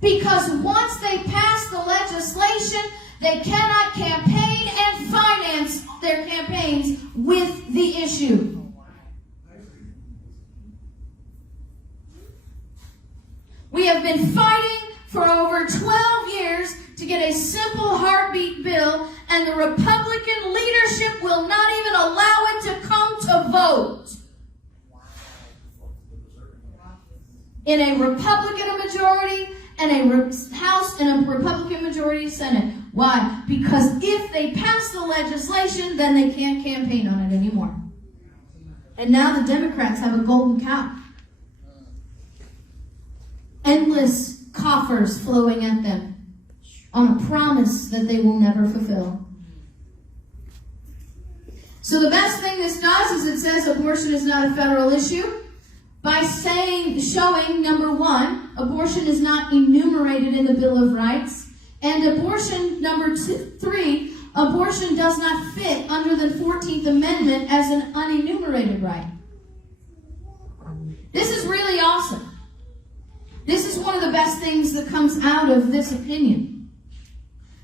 Because once they pass the legislation They cannot campaign and finance their campaigns with the issue. We have been fighting for over 12 years to get a simple heartbeat bill, and the Republican leadership will not even allow it to come to vote. In a Republican majority and a House and a Republican majority Senate. Why? Because if they pass the legislation, then they can't campaign on it anymore. And now the Democrats have a golden cow. Endless coffers flowing at them on a promise that they will never fulfill. So the best thing this does is it says abortion is not a federal issue by showing, number one, abortion is not enumerated in the Bill of Rights, and abortion, number three, abortion does not fit under the 14th Amendment as an unenumerated right. This is really awesome. This is one of the best things that comes out of this opinion.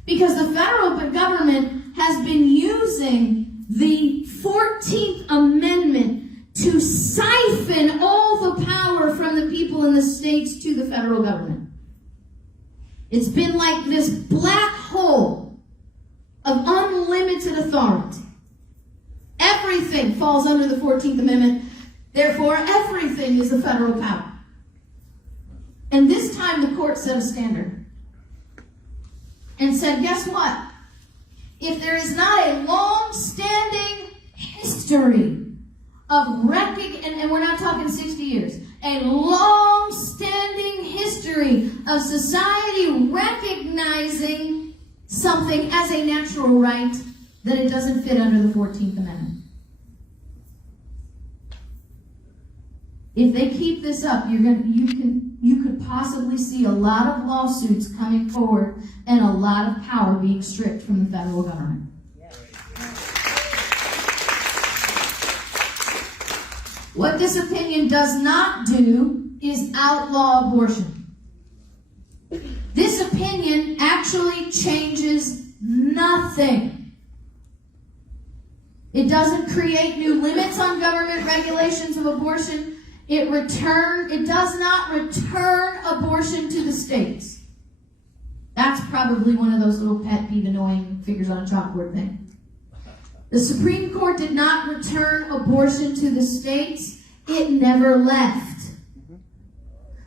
Because the federal government has been using the 14th Amendment to siphon all the power from the people in the states to the federal government. It's been like this black hole of unlimited authority. Everything falls under the 14th Amendment. Therefore, everything is a federal power. And this time the court set a standard and said, guess what? If there is not a long-standing history of and we're not talking 60 years, a long-standing history of society recognizing something as a natural right, then it doesn't fit under the 14th Amendment. If they keep this up, you could possibly see a lot of lawsuits coming forward and a lot of power being stripped from the federal government. What this opinion does not do is outlaw abortion. This opinion actually changes nothing. It doesn't create new limits on government regulations of abortion. It does not return abortion to the states. That's probably one of those little pet peeve annoying figures on a chalkboard thing. The Supreme Court did not return abortion to the states. It never left.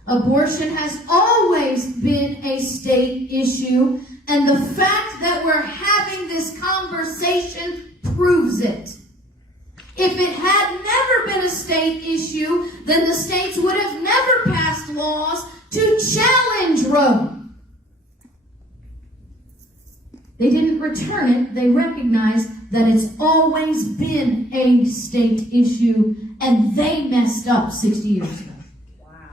Abortion has always been a state issue, and the fact that we're having this conversation proves it. If it had never been a state issue, then the states would have never passed laws to challenge Roe. They didn't return it. They recognized that it's always been a state issue, and they messed up 60 years ago. Wow.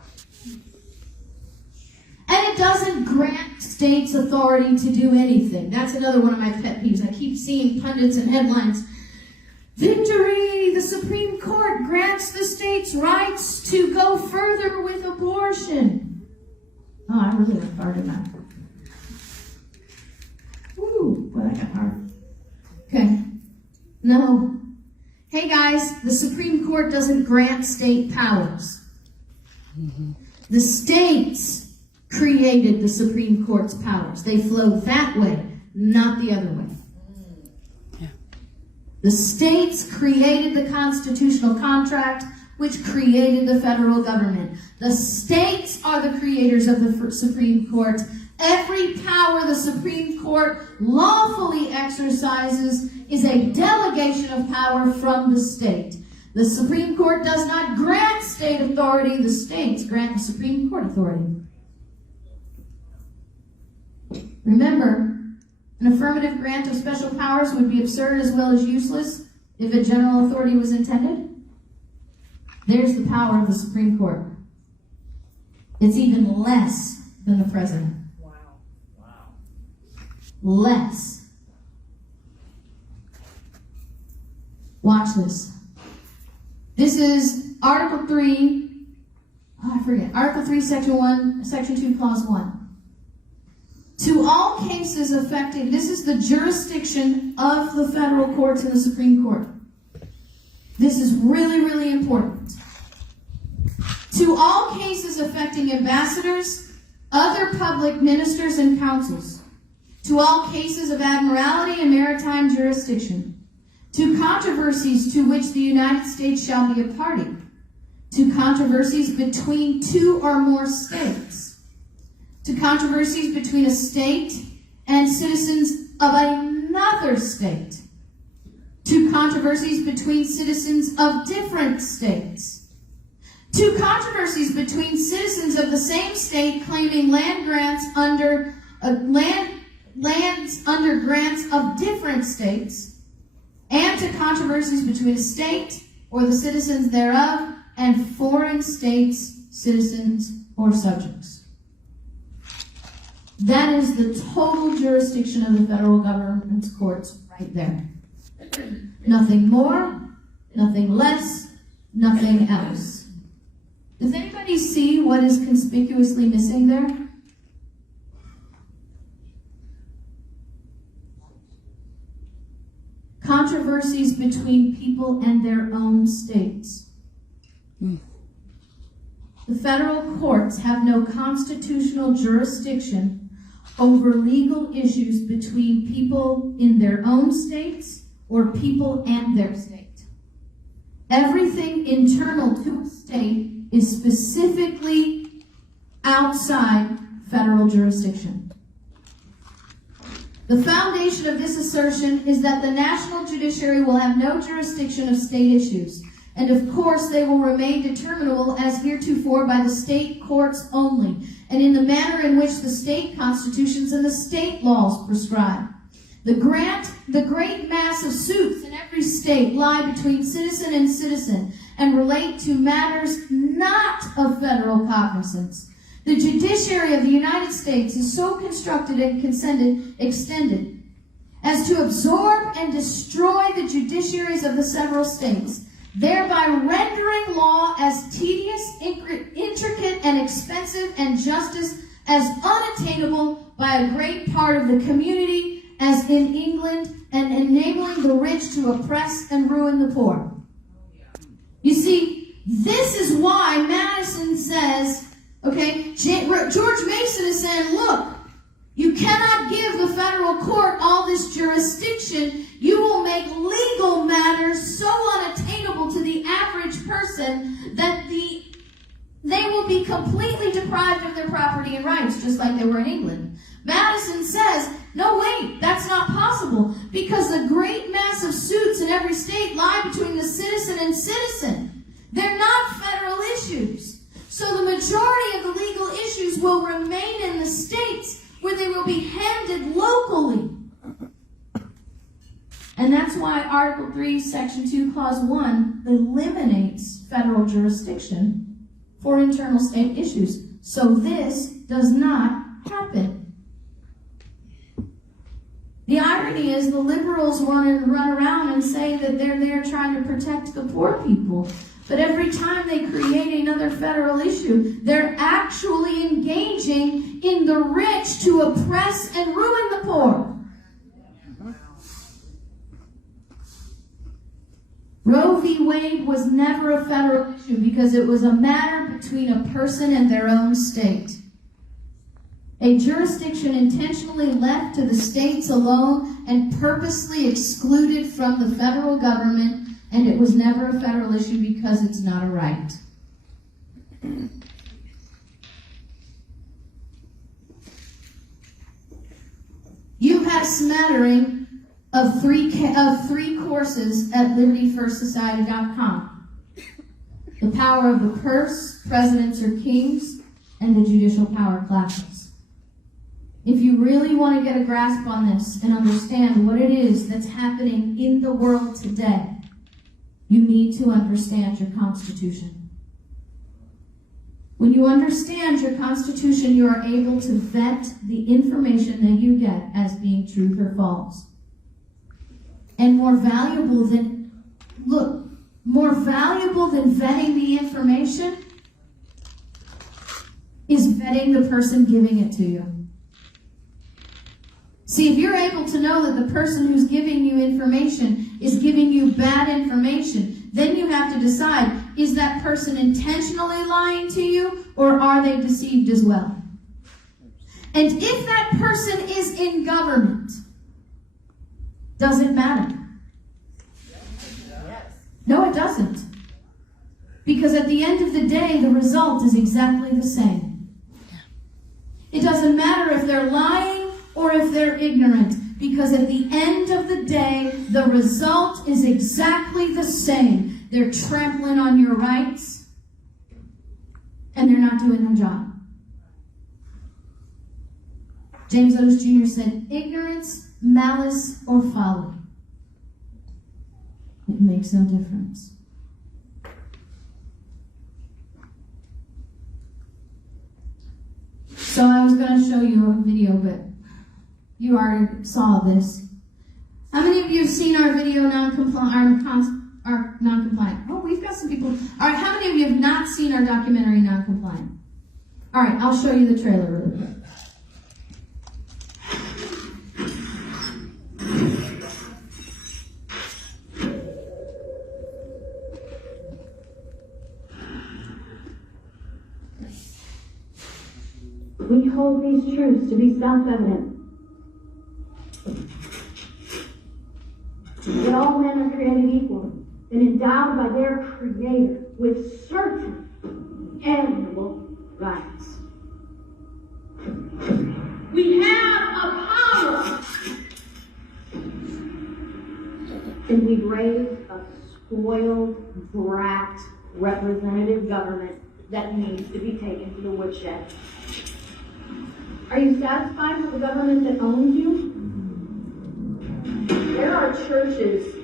And it doesn't grant states authority to do anything. That's another one of my pet peeves. I keep seeing pundits and headlines. Victory! The Supreme Court grants the states rights to go further with abortion. Oh, I really went hard in that. Ooh, boy, that got hard. Okay. No. Hey guys, the Supreme Court doesn't grant state powers. The states created the Supreme Court's powers. They flow that way, not the other way. The states created the constitutional contract, which created the federal government. The states are the creators of the Supreme Court. Every power the Supreme Court lawfully exercises is a delegation of power from the state. The Supreme Court does not grant state authority. The states grant the Supreme Court authority. Remember, an affirmative grant of special powers would be absurd as well as useless if a general authority was intended. There's the power of the Supreme Court. It's even less than the president. Wow. Less. Watch this. This is Article 3, Article 3, Section 1, Section 2, Clause 1. To all cases affecting, this is the jurisdiction of the federal courts and the Supreme Court. This is really, really important. To all cases affecting ambassadors, other public ministers and councils. To all cases of admiralty and maritime jurisdiction. To controversies to which the United States shall be a party. To controversies between two or more states. To controversies between a state and citizens of another state. To controversies between citizens of different states. To controversies between citizens of the same state claiming land grants under lands under grants of different states, and to controversies between a state or the citizens thereof and foreign states, citizens, or subjects. That is the total jurisdiction of the federal government's courts right there. Nothing more, nothing less, nothing else. Does anybody see what is conspicuously missing there? Controversies between people and their own states. The federal courts have no constitutional jurisdiction over legal issues between people in their own states or people and their state. Everything internal to a state is specifically outside federal jurisdiction. The foundation of this assertion is that the national judiciary will have no jurisdiction of state issues, and of course they will remain determinable as heretofore by the state courts only, and in the manner in which the state constitutions and the state laws prescribe. The great mass of suits in every state lie between citizen and citizen and relate to matters not of federal cognizance. The judiciary of the United States is so constructed and extended as to absorb and destroy the judiciaries of the several states, thereby rendering law as tedious, intricate, and expensive, and justice as unattainable by a great part of the community as in England, and enabling the rich to oppress and ruin the poor. You see, this is why Madison says, okay, George Mason is saying, look, you cannot give the federal court all this jurisdiction. You will make legal matters so unattainable to the average person that they will be completely deprived of their property and rights, just like they were in England. Madison says, no, wait, that's not possible, because the great mass of suits in every state lie between the citizen and citizen. They're not federal issues. So the majority of the legal issues will remain in the states, where they will be handled locally. And that's why Article 3, Section 2, Clause 1 eliminates federal jurisdiction for internal state issues. So this does not happen. The irony is the liberals want to run around and say that they're there trying to protect the poor people. But every time they create another federal issue, they're actually engaging in the rich to oppress and ruin the poor. Roe v. Wade was never a federal issue because it was a matter between a person and their own state. A jurisdiction intentionally left to the states alone and purposely excluded from the federal government, and it was never a federal issue because it's not a right. You had a smattering of three courses at LibertyFirstSociety.com. The power of the purse, presidents or kings, and the judicial power classes. If you really want to get a grasp on this and understand what it is that's happening in the world today, you need to understand your Constitution. When you understand your Constitution, you are able to vet the information that you get as being truth or false. And more valuable than vetting the information is vetting the person giving it to you. See, if you're able to know that the person who's giving you information is giving you bad information, then you have to decide, is that person intentionally lying to you, or are they deceived as well? And if that person is in government, does it matter? No, it doesn't. Because at the end of the day, the result is exactly the same. It doesn't matter if they're lying or if they're ignorant, because at the end of the day, the result is exactly the same. They're trampling on your rights, and they're not doing their job. James Otis Jr. said, ignorance, malice, or folly. It makes no difference. So I was going to show you a video, but you already saw this. How many of you have seen our video non-compliant? Oh, we've got some people. All right, how many of you have not seen our documentary non-compliant? All right, I'll show you the trailer really quick. We hold these truths to be self-evident. That all men are created equal and endowed by their Creator with certain inalienable rights. We have a power, and we've raised a spoiled, brat, representative government that needs to be taken to the woodshed. Are you satisfied with the government that owns you? There are churches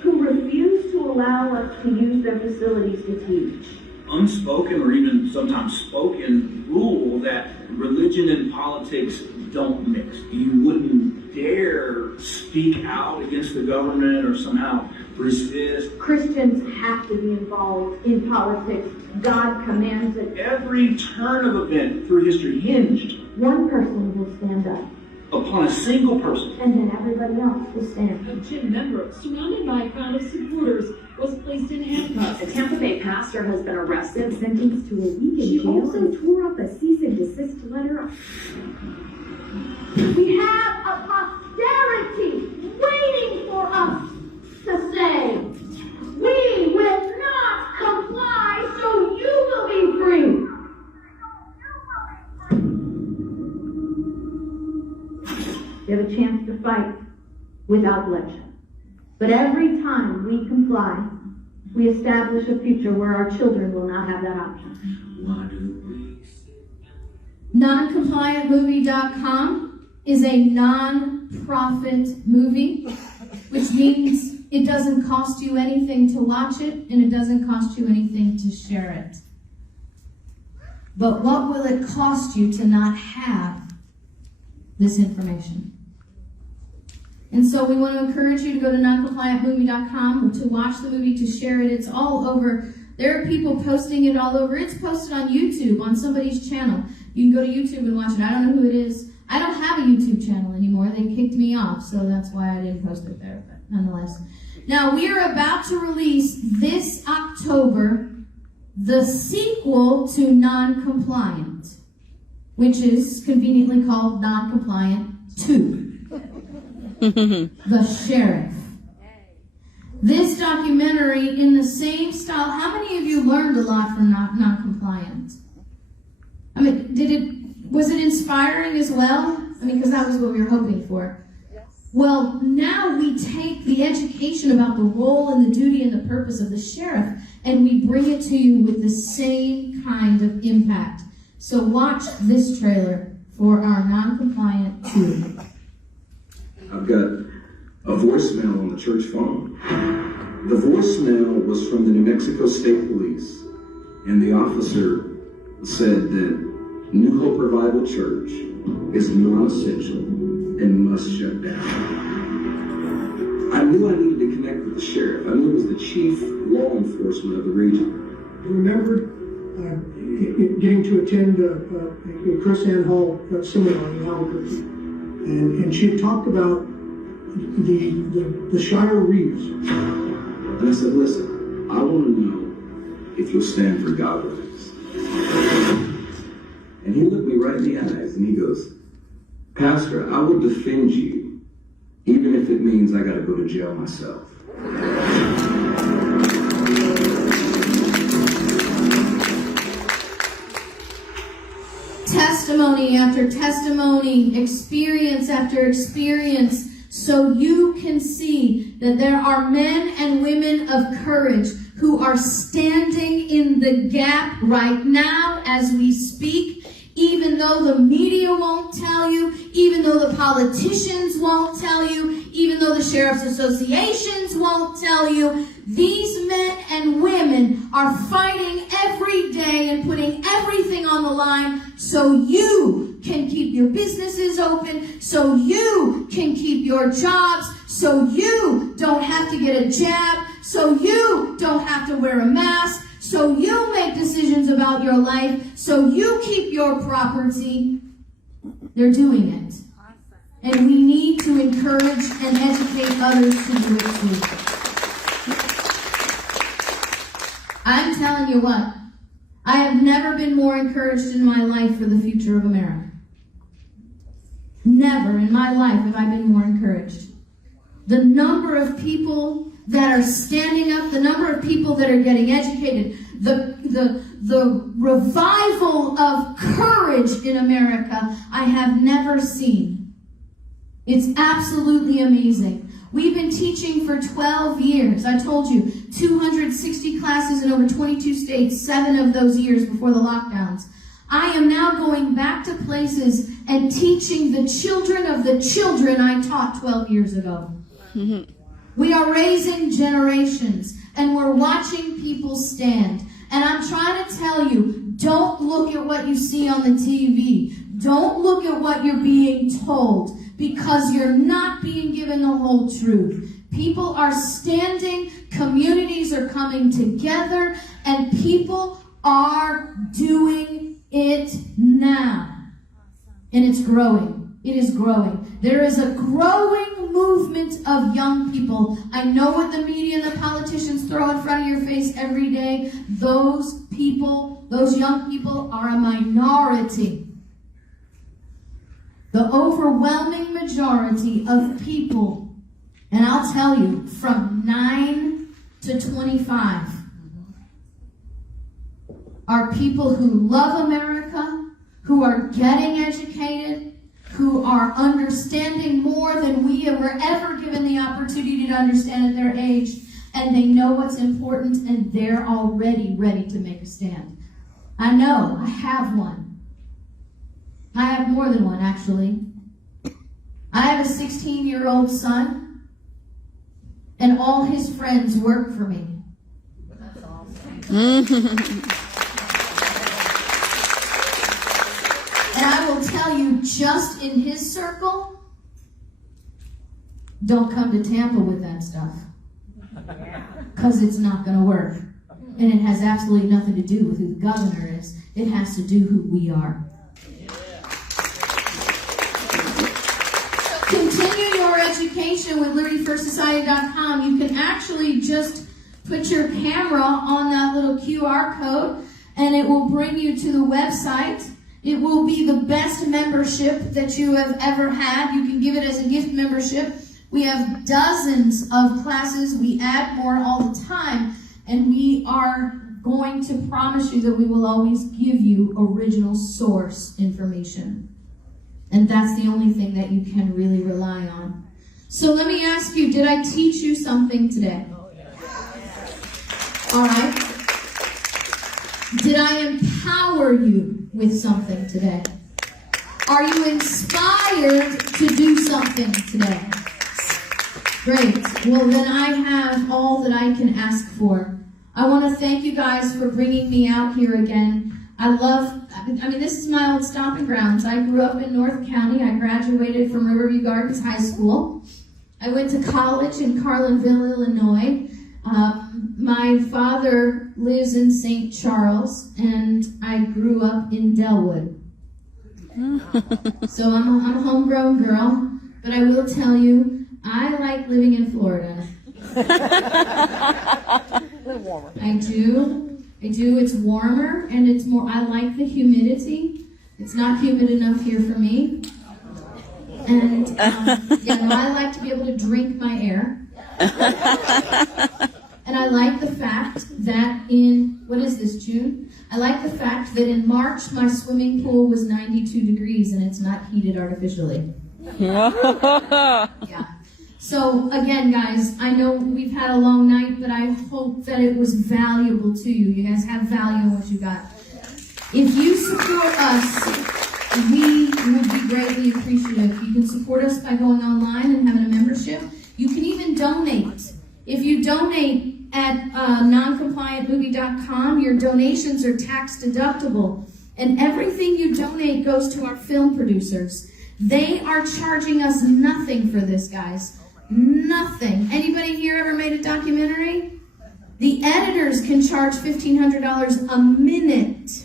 who refuse to allow us to use their facilities to teach. Unspoken or even sometimes spoken rule that religion and politics don't mix. You wouldn't dare speak out against the government or somehow resist. Christians have to be involved in politics. God commands it. Every turn of event through history hinged One person will stand up, upon a single person. and then everybody else will stand. A gym member, surrounded by a crowd of supporters, was placed in handcuffs. A Tampa Bay pastor has been arrested, sentenced to a week in She jail, also and tore up a cease and desist letter. We have a posterity waiting for us to say, we will not comply, so you will be free. We have a chance to fight without bloodshed. But every time we comply, we establish a future where our children will not have that option. Noncompliantmovie.com is a non-profit movie, which means it doesn't cost you anything to watch it, and it doesn't cost you anything to share it. But what will it cost you to not have this information? And so we want to encourage you to go to noncompliantmovie.com to watch the movie, to share it. It's all over. There are people posting it all over. It's posted on YouTube, on somebody's channel. You can go to YouTube and watch it. I don't know who it is. I don't have a YouTube channel anymore. They kicked me off, so that's why I didn't post it there, but nonetheless. Now, we are about to release this October the sequel to Non-Compliant, which is conveniently called Non-Compliant 2. The Sheriff. This documentary, in the same style, how many of you learned a lot from Non-Compliant? I mean, was it inspiring as well? I mean, because that was what we were hoping for. Well, now we take the education about the role and the duty and the purpose of the sheriff, and we bring it to you with the same kind of impact. So watch this trailer for our Non-Compliant 2. I've got a voicemail on the church phone. The voicemail was from the New Mexico State Police, and the officer said that New Hope Revival Church is non-essential and must shut down. I knew I needed to connect with the sheriff. I knew it was the chief law enforcement of the region. I remembered getting to attend a KrisAnne Hall seminar in Albuquerque. And she had talked about the Shire Reeves. And I said, listen, I want to know if you'll stand for godliness. And he looked me right in the eyes and he goes, Pastor, I will defend you, even if it means I got to go to jail myself. Testimony after testimony, experience after experience, so you can see that there are men and women of courage who are standing in the gap right now as we speak, even though the media won't tell you, even though the politicians won't tell you, even though the sheriff's associations won't tell you. These men and women are fighting every day and putting everything on the line so you can keep your businesses open, so you can keep your jobs, so you don't have to get a jab, so you don't have to wear a mask, so you make decisions about your life, so you keep your property. They're doing it. And we need to encourage and educate others to do it too. I'm telling you what, I have never been more encouraged in my life for the future of America. Never in my life have I been more encouraged. The number of people that are standing up, the number of people that are getting educated, the revival of courage in America, I have never seen. It's absolutely amazing. We've been teaching for 12 years. I told you, 260 classes in over 22 states, 7 of those years before the lockdowns. I am now going back to places and teaching the children of the children I taught 12 years ago. Mm-hmm. We are raising generations, and we're watching people stand. And I'm trying to tell you, don't look at what you see on the TV. Don't look at what you're being told, because you're not being given the whole truth. People are standing, communities are coming together, and people are doing it now. And it's growing. It is growing. There is a growing movement of young people. I know what the media and the politicians throw in front of your face every day. Those people, those young people, are a minority. The overwhelming majority of people, and I'll tell you, from 9 to 25, are people who love America, who are getting educated, who are understanding more than we were ever given the opportunity to understand at their age, and they know what's important, and they're already ready to make a stand. I know, I have one. I have more than one, actually. I have a 16-year-old son, and all his friends work for me. That's awesome. And I will tell you, just in his circle, don't come to Tampa with that stuff. Because it's not going to work. And it has absolutely nothing to do with who the governor is. It has to do who we are. Continue your education with LibertyFirstSociety.com. You can actually just put your camera on that little QR code, and it will bring you to the website. It will be the best membership that you have ever had. You can give it as a gift membership. We have dozens of classes. We add more all the time, and we are going to promise you that we will always give you original source information. And that's the only thing that you can really rely on. So let me ask you, did I teach you something today? All right. Did I empower you with something today? Are you inspired to do something today? Great. Well, then I have all that I can ask for. I want to thank you guys for bringing me out here again. This is my old stomping grounds. I grew up in North County. I graduated from Riverview Gardens High School. I went to college in Carlinville, Illinois. My father lives in St. Charles, and I grew up in Delwood. So I'm a homegrown girl, but I will tell you, I like living in Florida. A little warmer. I do. It's warmer and it's more, I like the humidity. It's not humid enough here for me. And I like to be able to drink my air. And I like the fact that in, what is this, June? I like the fact that in March my swimming pool was 92 degrees and it's not heated artificially. Yeah. So again, guys, I know we've had a long night, but I hope that it was valuable to you. You guys have value in what you got. If you support us, we would be greatly appreciative. You can support us by going online and having a membership. You can even donate. If you donate at noncompliantmovie.com, your donations are tax deductible. And everything you donate goes to our film producers. They are charging us nothing for this, guys. Nothing. Anybody here ever made a documentary? The editors can charge $1,500 a minute.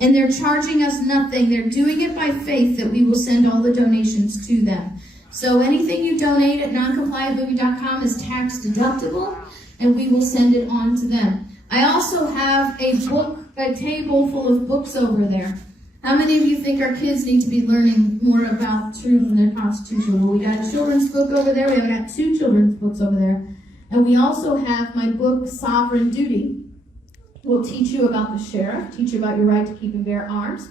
And they're charging us nothing. They're doing it by faith that we will send all the donations to them. So anything you donate at noncompliantmovie.com is tax deductible, and we will send it on to them. I also have a table full of books over there. How many of you think our kids need to be learning more about truth in their Constitution? Well, we got a children's book over there. We have got 2 children's books over there. And we also have my book, Sovereign Duty. We'll teach you about the sheriff, teach you about your right to keep and bear arms.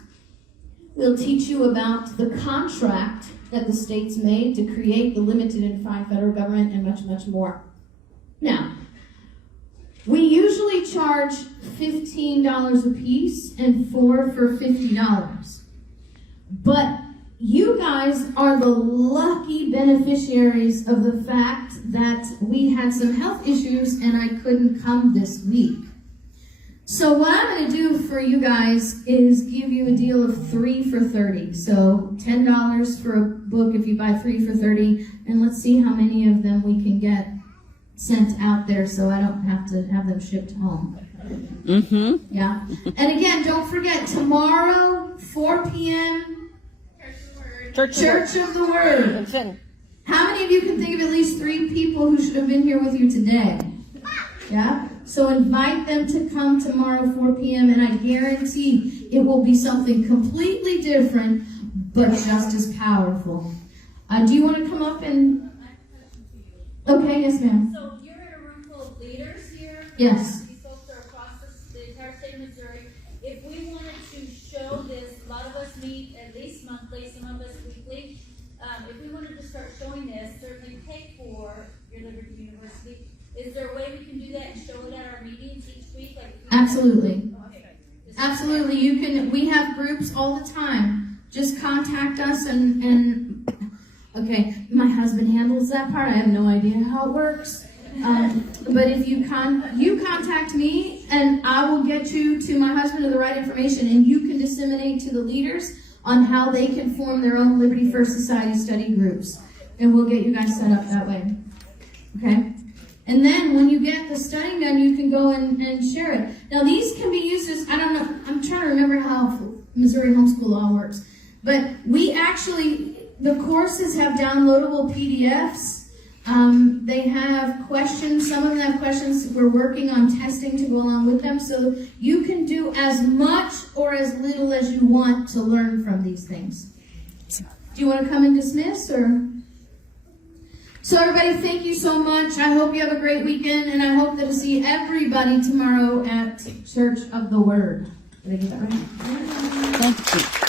We'll teach you about the contract that the states made to create the limited and defined federal government and much, much more. Now, we usually charge $15 a piece and 4 for $50. But you guys are the lucky beneficiaries of the fact that we had some health issues and I couldn't come this week. So what I'm going to do for you guys is give you a deal of 3 for $30. So $10 for a book if you buy 3 for $30. And let's see how many of them we can get sent out there so I don't have to have them shipped home. Mm-hmm. Yeah. And again, don't forget, tomorrow, 4 p.m., Church of the Word. How many of you can think of at least 3 people who should have been here with you today? Yeah? So invite them to come tomorrow, 4 p.m., and I guarantee it will be something completely different, but just as powerful. Do you want to come up and... Okay, yes, ma'am. So you're in a room full of leaders here? Yes. These folks are across the entire state of Missouri. If we wanted to show this, a lot of us meet at least monthly, some of us weekly. If we wanted to start showing this, certainly pay for your Liberty University. Is there a way we can do that and show it at our meetings each week? Absolutely. Absolutely. You can. We have groups all the time. Just contact us and okay, my husband handles that part. I have no idea how it works. But if you contact me, and I will get you to my husband with the right information, and you can disseminate to the leaders on how they can form their own Liberty First Society study groups. And we'll get you guys set up that way. Okay? And then when you get the studying done, you can go and share it. Now these can be used as, I don't know, I'm trying to remember how Missouri homeschool law works. But we actually, the courses have downloadable PDFs. They have questions. Some of them have questions. We're working on testing to go along with them. So you can do as much or as little as you want to learn from these things. Do you want to come and dismiss or? So everybody, thank you so much. I hope you have a great weekend, and I hope that to see everybody tomorrow at Church of the Word. Did I get that right? Thank you.